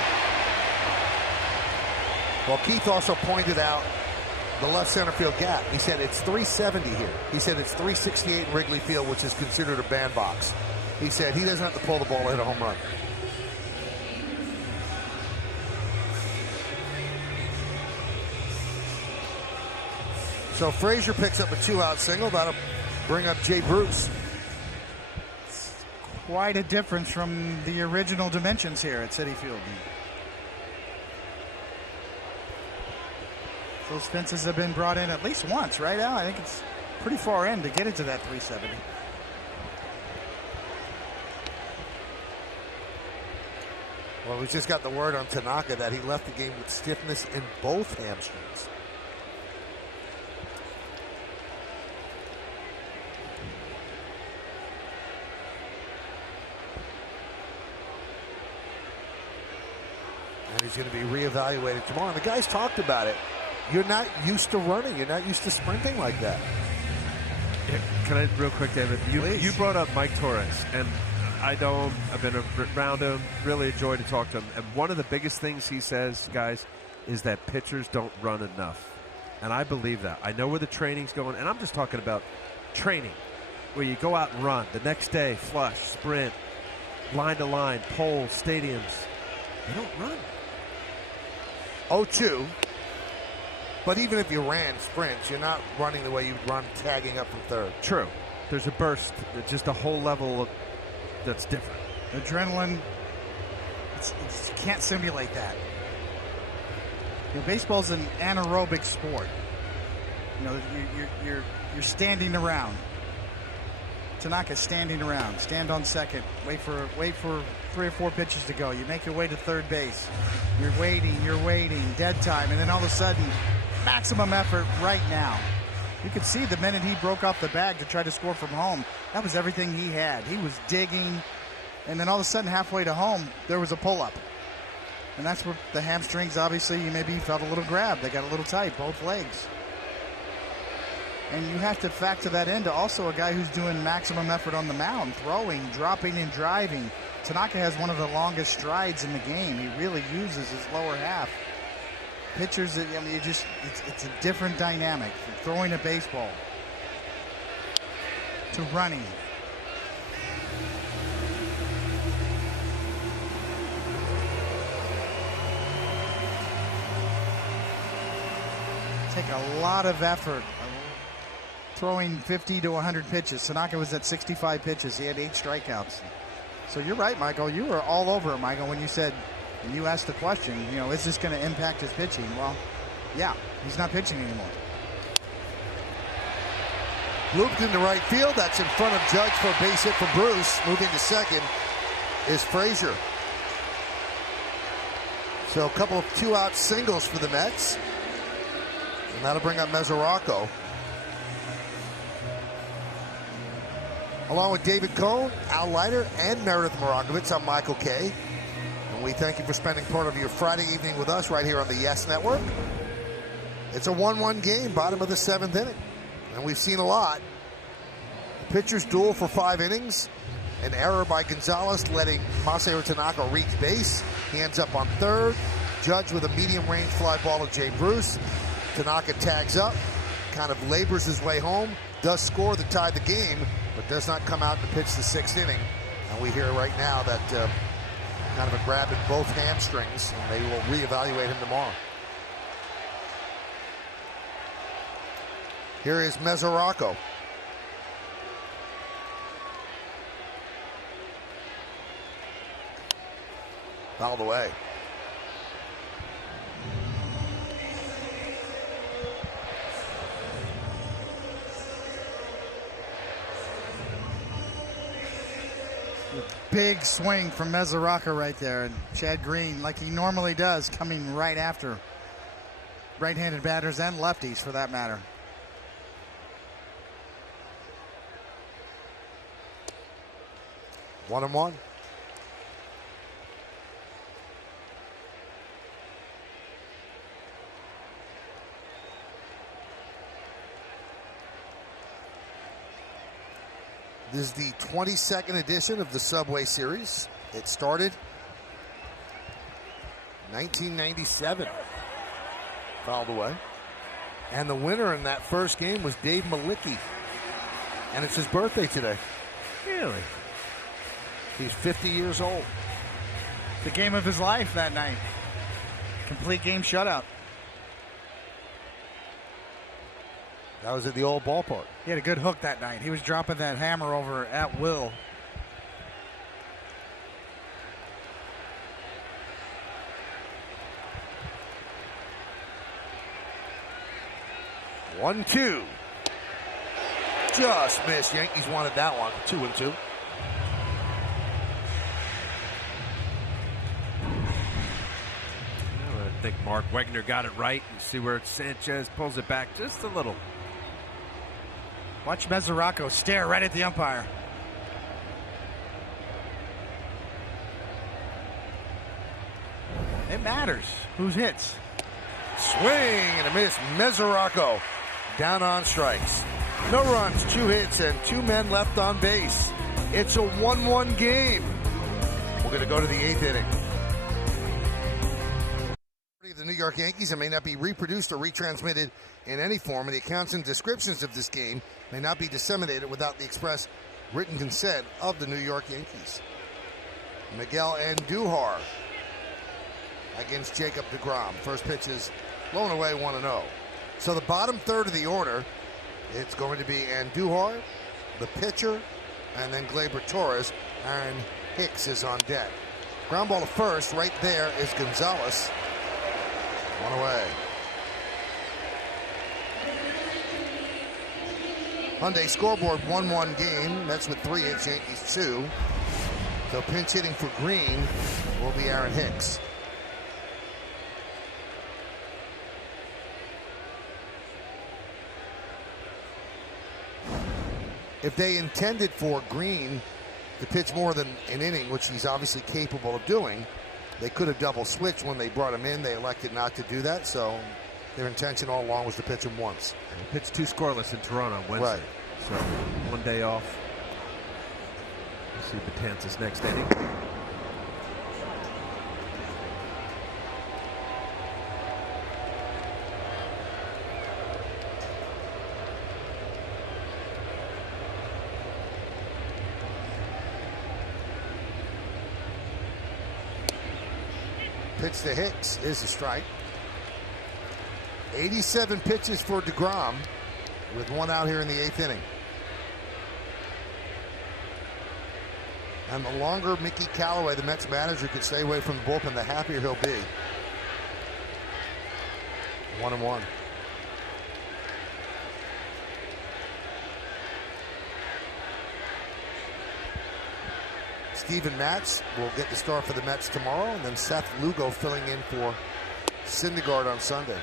Well, Keith also pointed out the left center field gap. He said it's 370 here. He said it's 368 in Wrigley Field, which is considered a bandbox. He said he doesn't have to pull the ball to hit a home run. So Frazier picks up a 2-out single. That'll bring up Jay Bruce. It's quite a difference from the original dimensions here at Citi Field. Those fences have been brought in at least once, right, Al? I think it's pretty far in to get into that 370. Well, we just got the word on Tanaka that he left the game with stiffness in both hamstrings. And he's going to be reevaluated tomorrow. And the guys talked about it. You're not used to running. You're not used to sprinting like that. Yeah, can I, real quick, David? You brought up Mike Torres, and I've been around him, really enjoyed to talk to him. And one of the biggest things he says, guys, is that pitchers don't run enough. And I believe that. I know where the training's going, and I'm just talking about training, where you go out and run. The next day, flush, sprint, line to line, pole, stadiums. They don't run. 0-2. But even if you ran sprints, you're not running the way you'd run tagging up from third. True. There's a burst. It's just a whole level of that's different. Adrenaline, you can't simulate that. Baseball's an anaerobic sport. You're standing around. Tanaka's standing around. Stand on second. Wait for 3 or 4 pitches to go. You make your way to third base. You're waiting. Dead time, and then all of a sudden, maximum effort right now. You could see the minute he broke off the bag to try to score from home, that was everything he had. He was digging, and then all of a sudden, halfway to home, there was a pull-up. And that's where the hamstrings, obviously, you maybe felt a little grab. They got a little tight, both legs. And you have to factor that into also a guy who's doing maximum effort on the mound, throwing, dropping, and driving. Tanaka has one of the longest strides in the game. He really uses his lower half. Pitchers, it's a different dynamic from throwing a baseball to running. Take a lot of effort throwing 50 to 100 pitches. Tanaka was at 65 pitches. He had 8 strikeouts. So you're right, Michael. You were all over it, Michael, when you said, and you asked the question, is this going to impact his pitching? Well, yeah, he's not pitching anymore. Looped into right field. That's in front of Judge for a base hit for Bruce. Moving to second is Frazier. So a couple of 2-out singles for the Mets. And that'll bring up Masahiro. Along with David Cohn, Al Leiter, and Meredith Marakovitz, I'm Michael Kay. And we thank you for spending part of your Friday evening with us right here on the Yes Network. It's a 1-1 game, bottom of the 7th inning. And we've seen a lot. The pitchers duel for 5 innings. An error by Gonzalez letting Masahiro Tanaka reach base. He ends up on third. Judge with a medium-range fly ball to Jay Bruce. Tanaka tags up, kind of labors his way home, does score to tie the game, but does not come out to pitch the 6th inning. And we hear right now that kind of a grab in both hamstrings, and they will reevaluate him tomorrow. Here is Masahiro. Fouled away. Big swing from Masahiro right there, and Chad Green, like he normally does, coming right after right-handed batters and lefties for that matter. One and one. This is the 22nd edition of the Subway Series. It started 1997. Fouled away. And the winner in that first game was Dave Malicki. And it's his birthday today. Really? He's 50 years old. The game of his life that night. Complete game shutout. That was at the old ballpark. He had a good hook that night. He was dropping that hammer over at will. One, two. Just missed. Yankees wanted that one. 2-2. I think Mark Wegner got it right. You see where Sanchez pulls it back just a little. Watch Masahiro stare right at the umpire. It matters who hits. Swing and a miss. Masahiro down on strikes. No runs, 2 hits, and 2 men left on base. It's a 1-1 game. We're going to go to the 8th inning. The New York Yankees and may not be reproduced or retransmitted in any form, and the accounts and descriptions of this game may not be disseminated without the express written consent of the New York Yankees. Miguel Andujar against Jacob deGrom. First pitch is blown away 1-0. So the bottom third of the order, it's going to be Andujar, the pitcher, and then Gleyber Torres. Aaron Hicks is on deck. Ground ball to first. Right there is Gonzalez. One away. Hyundai scoreboard 1-1 game. Mets with 3 hits, Yankees 2. So pinch hitting for Green will be Aaron Hicks. If they intended for Green to pitch more than an inning, which he's obviously capable of doing, they could have double switched when they brought him in. They elected not to do that, so their intention all along was to pitch him once. He pitched 2 scoreless in Toronto Wednesday. Right. So 1 day off. We'll see Betances next inning. Pitch to Hicks is a strike. 87 pitches for deGrom with 1 out here in the 8th inning. And the longer Mickey Callaway, the Mets manager, could stay away from the bullpen, the happier he'll be. 1-1. Steven Matz will get the start for the Mets tomorrow, and then Seth Lugo filling in for Syndergaard on Sunday.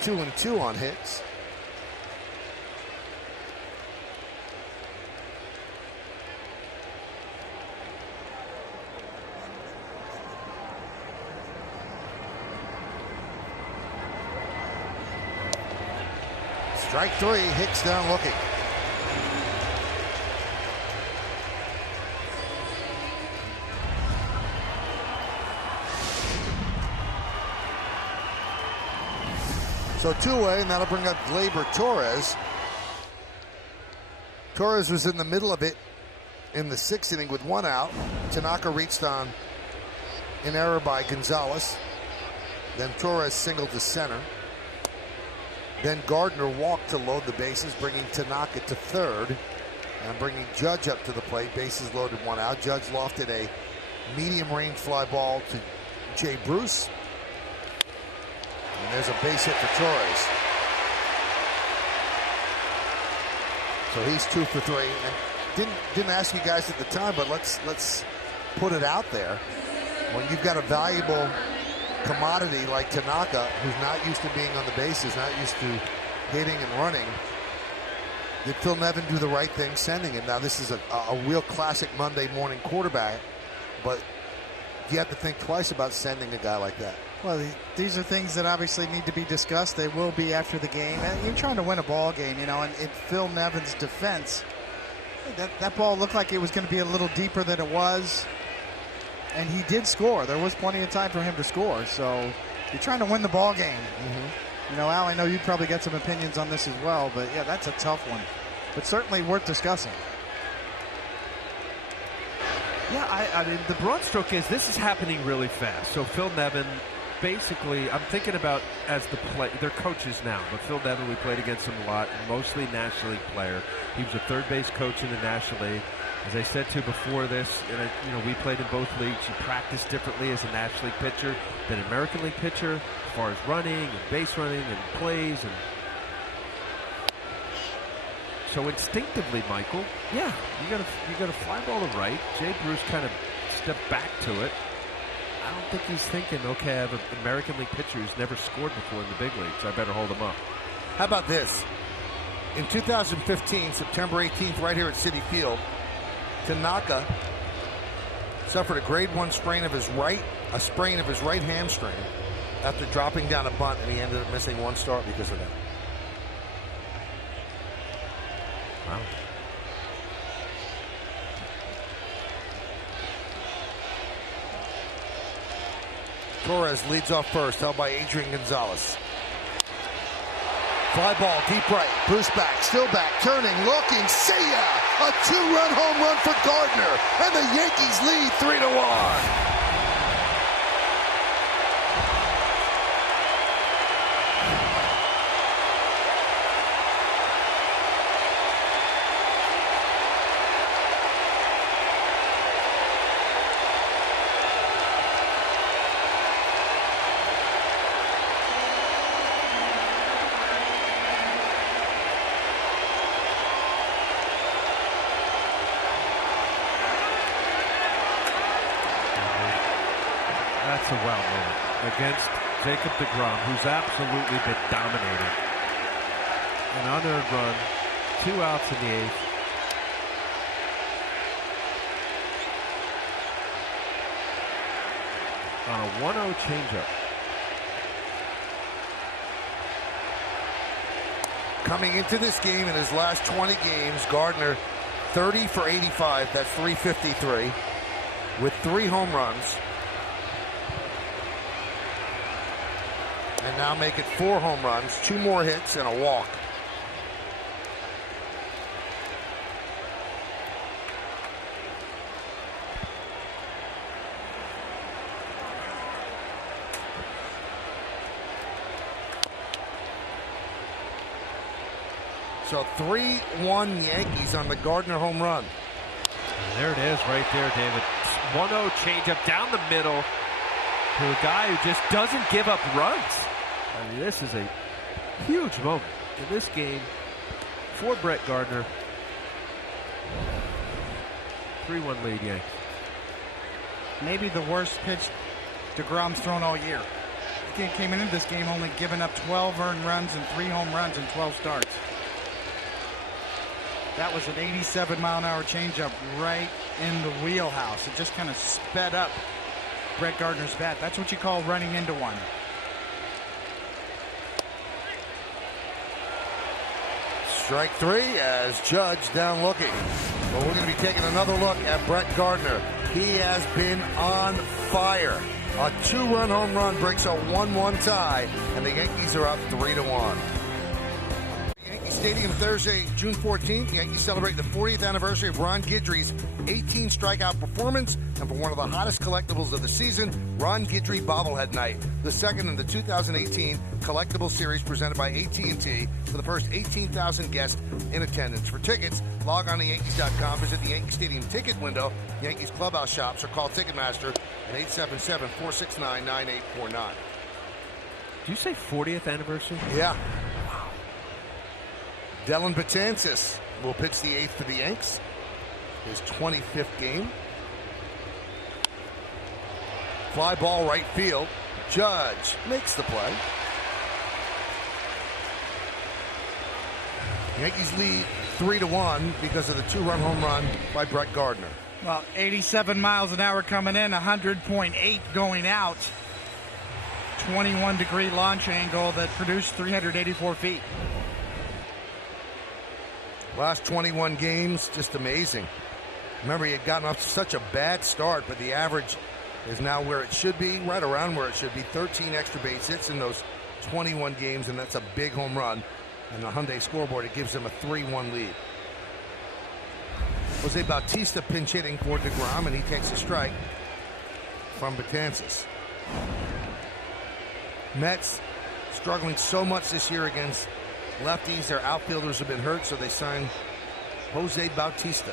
Two and 2 on hits. Strike 3, Hicks down looking. So 2 away, and that'll bring up Gleyber Torres. Torres was in the middle of it in the 6th inning with 1 out. Tanaka reached on an error by Gonzalez. Then Torres singled to center. Then Gardner walked to load the bases, bringing Tanaka to 3rd and bringing Judge up to the plate. Bases loaded, 1 out. Judge lofted a medium-range fly ball to Jay Bruce. And there's a base hit for Torres. So he's 2 for 3. And didn't ask you guys at the time, but let's put it out there. When you've got a valuable commodity like Tanaka, who's not used to being on the bases, not used to hitting and running, did Phil Nevin do the right thing sending him? Now this is a real classic Monday morning quarterback, but you have to think twice about sending a guy like that. Well, these are things that obviously need to be discussed. They will be after the game. And you're trying to win a ball game, you know, and in Phil Nevin's defense, that ball looked like it was going to be a little deeper than it was. And he did score. There was plenty of time for him to score. So you're trying to win the ball game. You know, Al, I know you'd probably get some opinions on this as well, but yeah, that's a tough one. But certainly worth discussing. Yeah, I mean, the broad stroke is this is happening really fast. So Phil Nevin, basically, I'm thinking about as they're coaches now, but Phil Nevin, we played against him a lot, mostly National League player. He was a third base coach in the National League. As I said to you before this, we played in both leagues. You practice differently as a National League pitcher than an American League pitcher, as far as running and base running and plays. And so instinctively, Michael, yeah, you got a fly ball to right. Jay Bruce kind of stepped back to it. I don't think he's thinking, okay, I have an American League pitcher who's never scored before in the big leagues, so I better hold him up. How about this? In 2015, September 18th, right here at Citi Field, Tanaka suffered a grade 1 sprain of his right hamstring after dropping down a bunt, and he ended up missing 1 start because of that. Wow. Torres leads off first, held by Adrian Gonzalez. Fly ball, deep right. Bruce back, still back, turning, looking, see ya! A 2-run home run for Gardner, and the Yankees lead 3-1. against Jacob deGrom, who's absolutely been dominating. An unearned run, 2 outs in the 8th. On a 1-0 changeup. Coming into this game in his last 20 games, Gardner 30 for 85, that's 353, with 3 home runs. And now make it 4 home runs, 2 more hits, and a walk. So 3-1 Yankees on the Gardner home run. And there it is right there, David. 1-0 changeup down the middle to a guy who just doesn't give up runs. I mean, this is a huge moment in this game for Brett Gardner. 3-1 lead Yankees. Maybe the worst pitch deGrom's thrown all year. He came into this game only giving up 12 earned runs and 3 home runs in 12 starts. That was an 87-mile-an-hour changeup right in the wheelhouse. It just kind of sped up Brett Gardner's bat. That's what you call running into one. Strike 3 as Judge down looking. Well, we're going to be taking another look at Brett Gardner. He has been on fire. A 2-run home run breaks a 1-1 tie, and the Yankees are up 3-1. Stadium Thursday, June 14th. The Yankees celebrate the 40th anniversary of Ron Guidry's 18 strikeout performance, and for one of the hottest collectibles of the season, Ron Guidry Bobblehead Night, the second in the 2018 collectible series presented by AT&T for the first 18,000 guests in attendance. For tickets, log on to Yankees.com, visit the Yankee Stadium ticket window, Yankees clubhouse shops, or call Ticketmaster at 877-469-9849. Did you say 40th anniversary? Yeah. Dellin Betances will pitch the 8th for the Yanks. His 25th game. Fly ball right field. Judge makes the play. Yankees lead 3-1 because of the 2-run home run by Brett Gardner. Well, 87 miles an hour coming in, 100.8 going out. 21-degree launch angle that produced 384 feet. Last 21 games, just amazing. Remember, he had gotten off to such a bad start, but the average is now where it should be, right around where it should be. 13 extra base hits in those 21 games, and that's a big home run. And the Hyundai scoreboard, it gives them a 3-1 lead. Jose Bautista pinch hitting for deGrom, and he takes a strike from Betances. Mets struggling so much this year against lefties. Their outfielders have been hurt, so they signed Jose Bautista.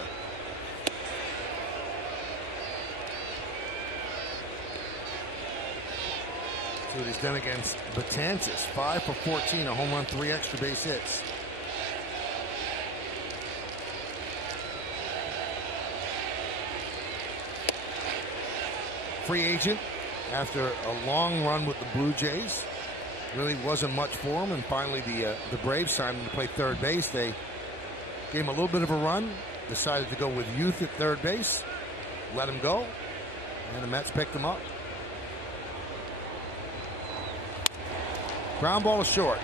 See what he's done against Betances. 5 for 14, a home run, 3 extra base hits. Free agent after a long run with the Blue Jays. Really wasn't much for him, and finally the Braves signed him to play third base. They gave him a little bit of a run, decided to go with youth at third base, let him go, and the Mets picked him up. Ground ball is short.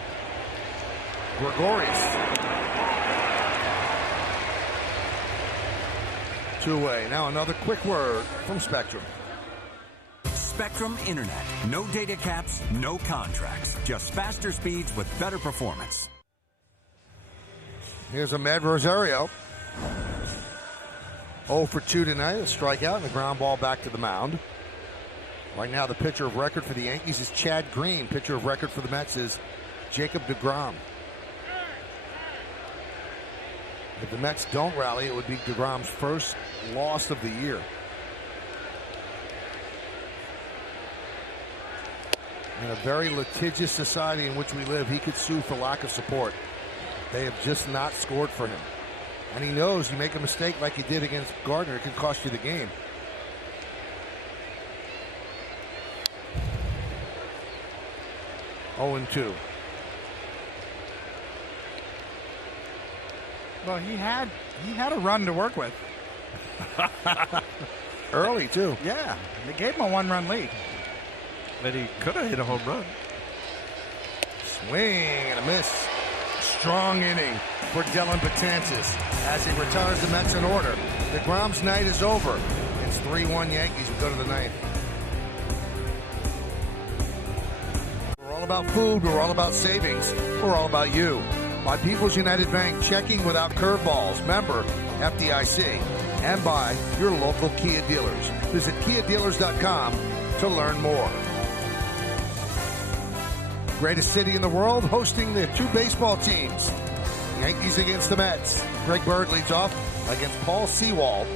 Gregorius. 2 away. Now another quick word from Spectrum. Spectrum Internet. No data caps, no contracts. Just faster speeds with better performance. Here's Ahmed Rosario. 0 for 2 tonight. A strikeout and a ground ball back to the mound. Right now, the pitcher of record for the Yankees is Chad Green. Pitcher of record for the Mets is Jacob deGrom. If the Mets don't rally, it would be deGrom's first loss of the year. In a very litigious society in which we live, he could sue for lack of support. They have just not scored for him. And he knows you make a mistake like he did against Gardner, it could cost you the game. 0-2. Well, he had a run to work with. Early, too. Yeah, they gave him a 1-run lead. But he could have hit a home run. Swing and a miss. Strong inning for Dellin Betances as he retires the Mets in order. DeGrom's night is over. It's 3-1 Yankees. We go to the ninth. We're all about food. We're all about savings. We're all about you. By People's United Bank, checking without curveballs. Member FDIC. And by your local Kia dealers. Visit KiaDealers.com to learn more. Greatest city in the world, hosting the two baseball teams. Yankees against the Mets. Greg Bird leads off against Paul Sewald,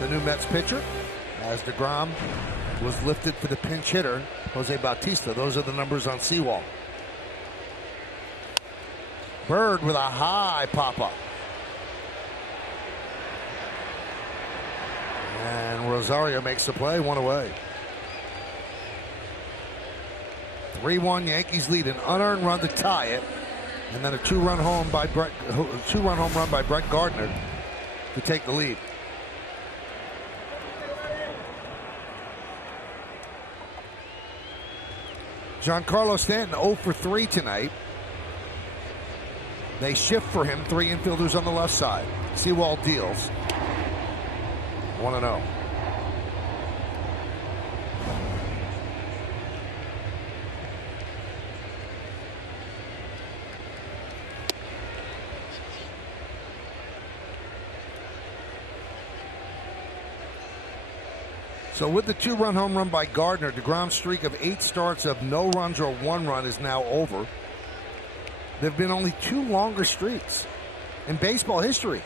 the new Mets pitcher, as deGrom was lifted for the pinch hitter, Jose Bautista. Those are the numbers on Sewald. Bird with a high pop-up. And Rosario makes the play, one away. 3-1 Yankees lead, an unearned run to tie it, and then a two-run home run by Brett Gardner to take the lead. Giancarlo Stanton 0 for 3 tonight. They shift for him, 3 infielders on the left side. Sewald deals. 1-0. So with the 2-run home run by Gardner, DeGrom's streak of 8 starts of no runs or 1 run is now over. There have been only 2 longer streaks in baseball history.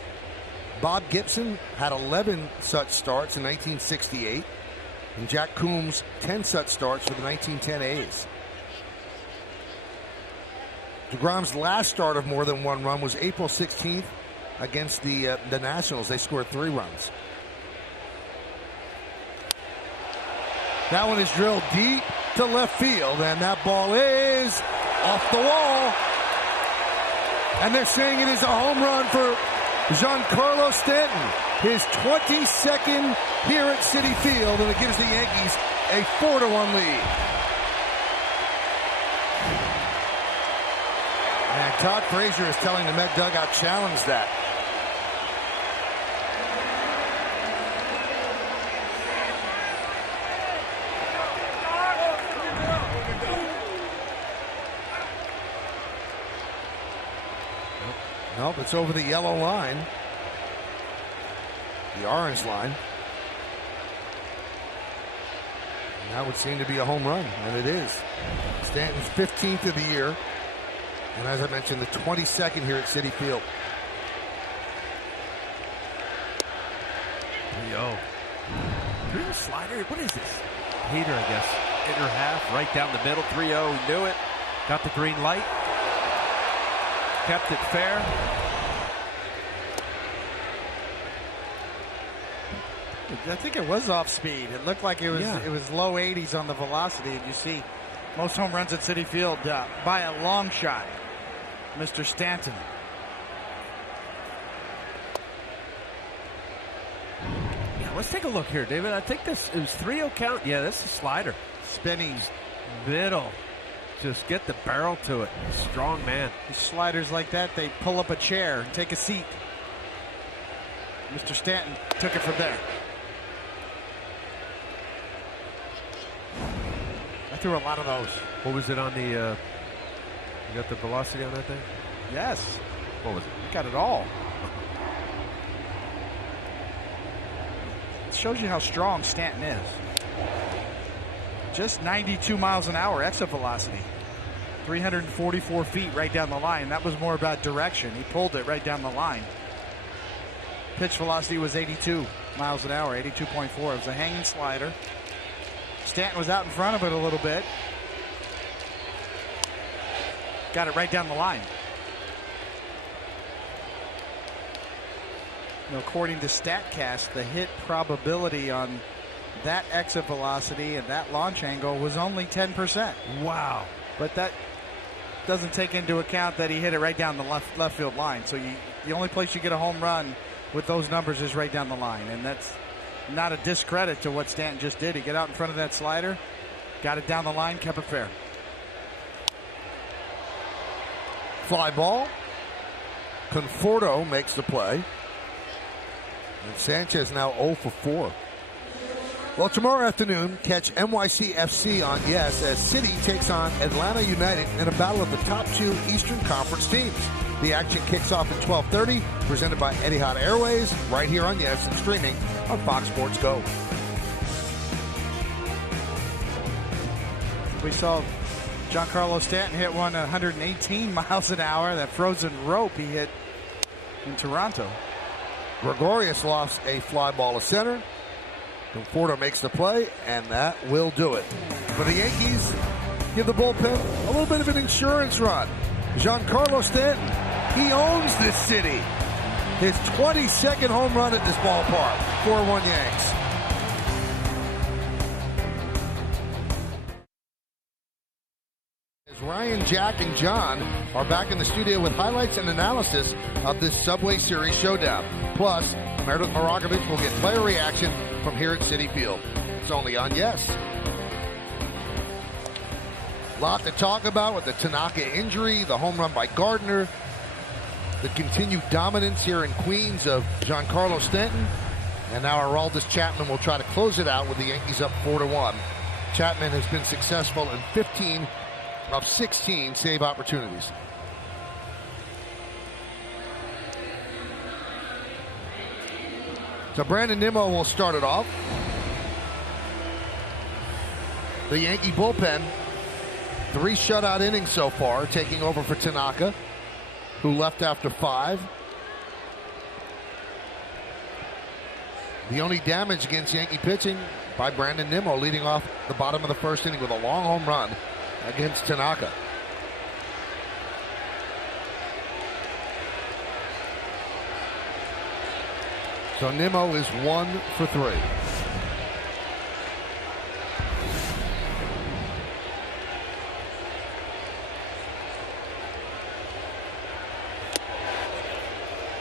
Bob Gibson had 11 such starts in 1968, and Jack Coombs 10 such starts for the 1910 A's. DeGrom's last start of more than 1 run was April 16th against the Nationals. They scored 3 runs. That one is drilled deep to left field, and that ball is off the wall. And they're saying it is a home run for Giancarlo Stanton, his 22nd here at Citi Field, and it gives the Yankees a 4-1 lead. And Todd Frazier is telling the Met dugout, challenge that. Nope, it's over the yellow line. The orange line. And that would seem to be a home run, and it is. Stanton's 15th of the year. And as I mentioned, the 22nd here at Citi Field. 3-0. Here's a slider. What is this? Heater, I guess. Hitter half, right down the middle. 3-0. He knew it. Got the green light. Kept it fair. I think it was off speed. It looked like it was low 80s on the velocity, and you see most home runs at Citi Field by a long shot. Mr. Stanton. Yeah, let's take a look here, David. I think it was 3-0 count. Yeah, this is a slider. Spinning middle. Just get the barrel to it. Strong man. These sliders like that, they pull up a chair and take a seat. Mr. Stanton took it from there. I threw a lot of those. What was it on the, you got the velocity on that thing? Yes. What was it? You got it all. It shows you how strong Stanton is. Just 92 miles an hour exit velocity. 344 feet right down the line. That was more about direction. He pulled it right down the line. Pitch velocity was 82 miles an hour, 82.4. It was a hanging slider. Stanton was out in front of it a little bit. Got it right down the line. You know, according to StatCast, the hit probability on that exit velocity and that launch angle was only 10%. Wow. But that doesn't take into account that he hit it right down the left field line. So the only place you get a home run with those numbers is right down the line, and that's not a discredit to what Stanton just did. He got out in front of that slider, got it down the line, kept it fair. Fly ball. Conforto makes the play. And Sanchez now 0 for 4. Well, tomorrow afternoon, catch NYC FC on Yes as City takes on Atlanta United in a battle of the top 2 Eastern Conference teams. The action kicks off at 12:30, presented by Etihad Airways, right here on Yes and streaming on Fox Sports Go. We saw Giancarlo Stanton hit one at 118 miles an hour. That frozen rope he hit in Toronto. Gregorius lost a fly ball to center. Conforto makes the play, and that will do it. For the Yankees, give the bullpen a little bit of an insurance run. Giancarlo Stanton, he owns this city. His 22nd home run at this ballpark. 4-1 Yanks. Ryan, Jack, and John are back in the studio with highlights and analysis of this Subway Series showdown. Plus, Meredith Moragovich will get player reaction from here at Citi Field. It's only on Yes. A lot to talk about with the Tanaka injury, the home run by Gardner, the continued dominance here in Queens of Giancarlo Stanton, and now Aroldis Chapman will try to close it out with the Yankees up 4-1. Chapman has been successful in 15 of 16 save opportunities. So Brandon Nimmo will start it off. The Yankee bullpen, 3 shutout innings so far, taking over for Tanaka, who left after 5. The only damage against Yankee pitching by Brandon Nimmo, leading off the bottom of the first inning with a long home run against Tanaka. So Nimmo is 1 for 3.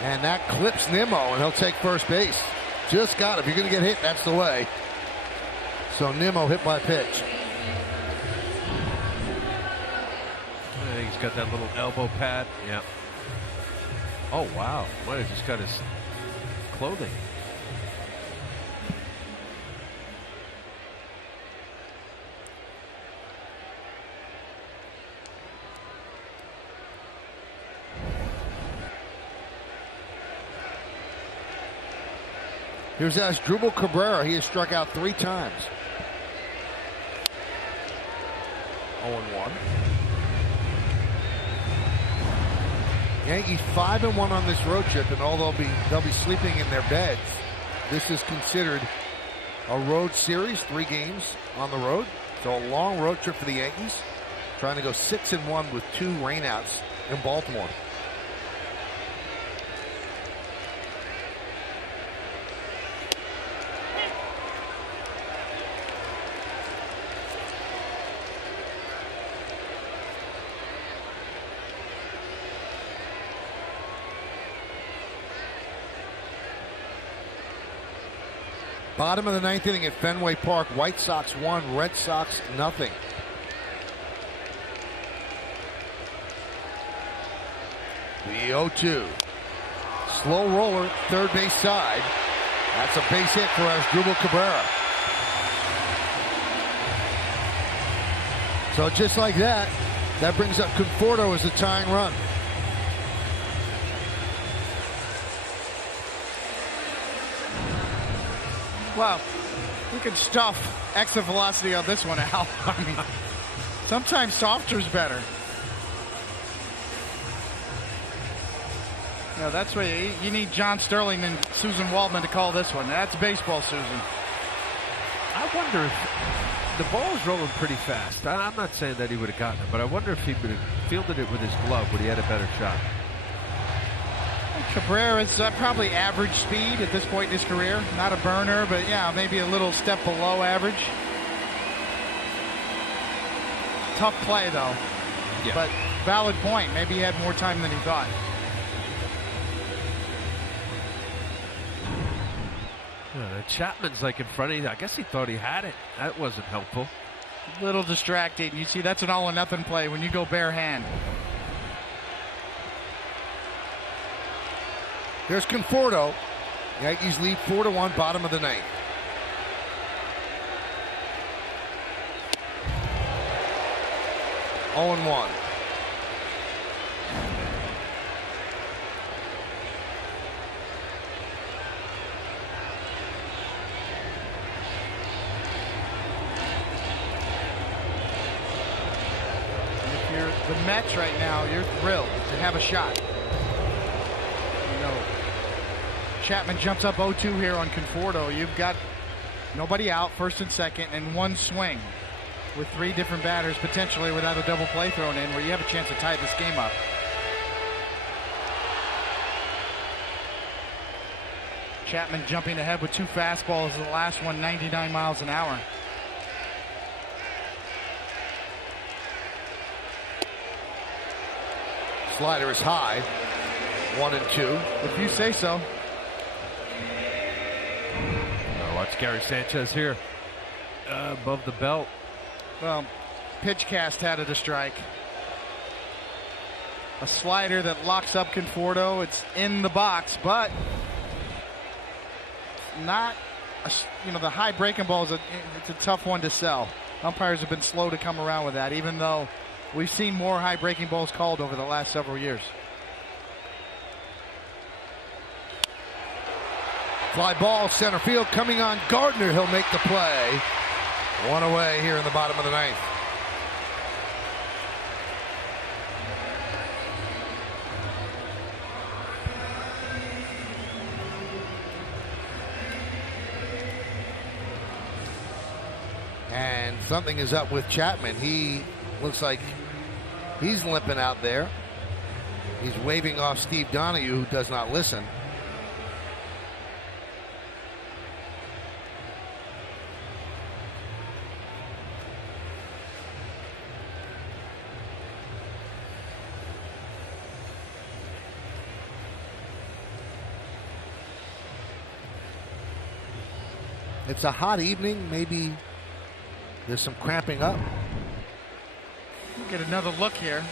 And that clips Nimmo, and he'll take first base. Just got it. If you're going to get hit, that's the way. So Nimmo hit by pitch. He's got that little elbow pad. Yeah. Oh, wow. Might have just got his clothing. Here's Asdrubal Cabrera. He has struck out 3 times. 0-1. Yankees 5-1 on this road trip, and although they'll be sleeping in their beds, this is considered a road series, 3 games on the road. So a long road trip for the Yankees, trying to go 6-1 with 2 rainouts in Baltimore. Bottom of the 9th inning at Fenway Park. White Sox 1, Red Sox nothing. The 0-2. Slow roller, third base side. That's a base hit for Asdrubal Cabrera. So just like that, that brings up Conforto as a tying run. Well, you can stuff exit velocity on this one, Al. I mean, sometimes softer's better. You know, that's why you need John Sterling and Susan Waldman to call this one. That's baseball, Susan. I wonder if the ball is rolling pretty fast. I'm not saying that he would have gotten it, but I wonder if he would have fielded it with his glove, would he had a better shot? Cabrera's probably average speed at this point in his career. Not a burner, but yeah, maybe a little step below average. Tough play, though. Yeah. But valid point. Maybe he had more time than he thought. Chapman's like in front of you. I guess he thought he had it. That wasn't helpful. A little distracted. You see, that's an all or nothing play when you go bare hand. There's Conforto. Yankees lead 4-1, bottom of the ninth. Oh and 1. If you're the Mets right now, you're thrilled to have a shot. You know, Chapman jumps up 0-2 here on Conforto. You've got nobody out, first and second, and one swing with three different batters, potentially without a double play thrown in, where you have a chance to tie this game up. Chapman jumping ahead with two fastballs, the last one 99 miles an hour. Slider is high, 1 and 2. If you say so. Watch Gary Sanchez here, above the belt. Well, pitch cast had it a strike. A slider that locks up Conforto. It's in the box, but not, the high breaking ball it's a tough one to sell. Umpires have been slow to come around with that, even though we've seen more high breaking balls called over the last several years. Fly ball, center field, coming on Gardner. He'll make the play. One away here in the bottom of the ninth. And something is up with Chapman. He looks like he's limping out there. He's waving off Steve Donahue, who does not listen. It's a hot evening. Maybe there's some cramping up. We'll get another look here.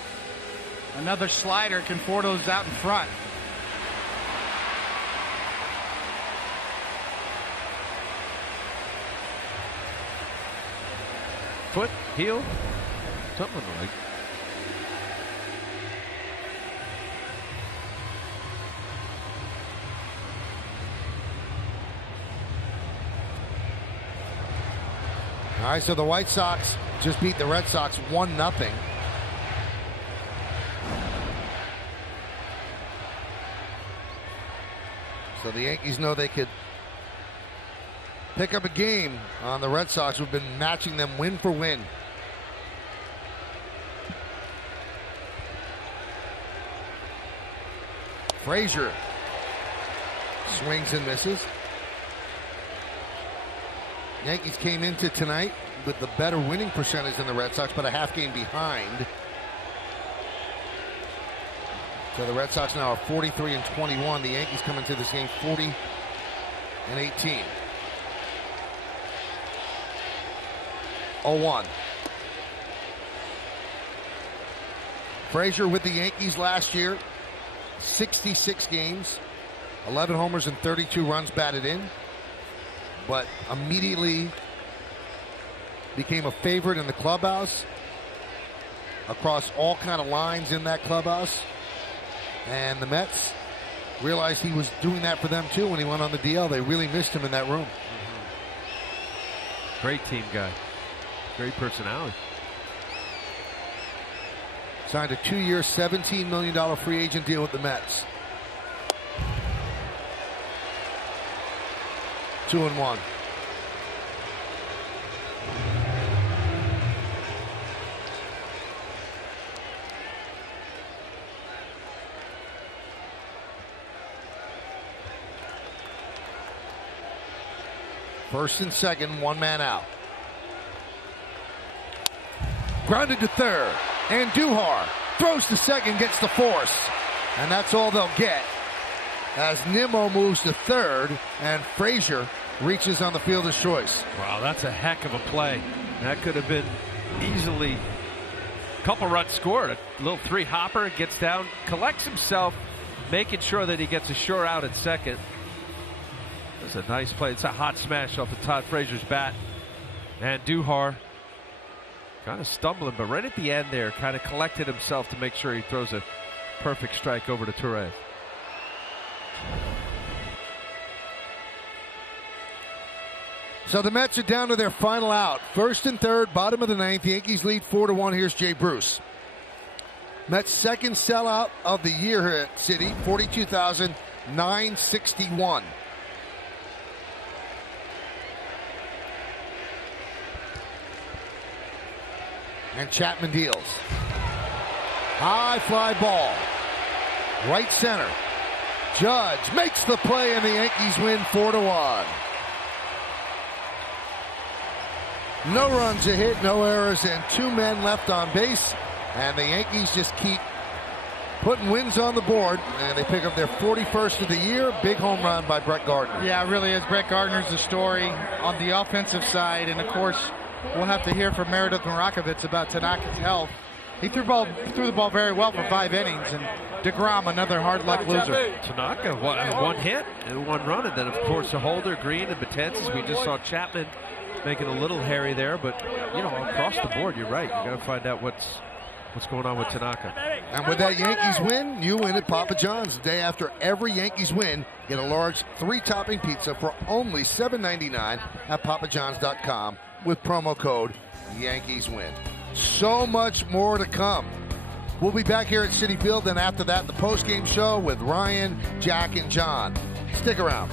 Another slider. Conforto's out in front. Foot, heel, something like. All right, so the White Sox just beat the Red Sox 1-0. So the Yankees know they could pick up a game on the Red Sox, who've been matching them win for win. Frazier swings and misses. Yankees came into tonight with the better winning percentage than the Red Sox, but a half game behind. So the Red Sox now are 43-21. The Yankees come into this game 40-18. Oh, 1. Frazier with the Yankees last year, 66 games, 11 homers and 32 runs batted in, but immediately became a favorite in the clubhouse across all kind of lines in that clubhouse. And the Mets realized he was doing that for them too when he went on the DL. They really missed him in that room. Great team guy. Great personality. Signed a 2-year, $17 million free agent deal with the Mets. 2-1. First and second, one man out. Grounded to third. And Duhar throws to second, gets the force. And that's all they'll get as Nimmo moves to third and Frazier reaches on the fielder's choice. Wow, that's a heck of a play. That could have been easily a couple runs scored. A little three-hopper, gets down, collects himself, making sure that he gets a sure out at second. That's a nice play. It's a hot smash off of Todd Frazier's bat. And Duhar kind of stumbling, but right at the end there, kind of collected himself to make sure he throws a perfect strike over to Torres. So the Mets are down to their final out. First and third, bottom of the ninth. The Yankees lead 4-1. Here's Jay Bruce. Mets' second sellout of the year here at Citi, 42,961. And Chapman deals. High fly ball. Right center. Judge makes the play and the Yankees win 4-1. No runs a hit, no errors, and 2 men left on base. And the Yankees just keep putting wins on the board, and they pick up their 41st of the year. Big home run by Brett Gardner. Yeah, it really is. Brett Gardner's the story on the offensive side, and of course, we'll have to hear from Meredith Marakovits about Tanaka's health. He threw the ball very well for 5 innings, and deGrom, another hard luck loser. Tanaka, one hit and 1 run, and then of course the Holder, Green, and Betances. We just saw Chapman making a little hairy there, but you know, across the board, you're right. You got to find out what's going on with Tanaka. And with that Yankees win, you win at Papa John's. The day after every Yankees win, get a large 3-topping pizza for only $7.99 at papajohns.com with promo code YankeesWin. So much more to come. We'll be back here at Citi Field, and after that, the post-game show with Ryan, Jack, and John. Stick around.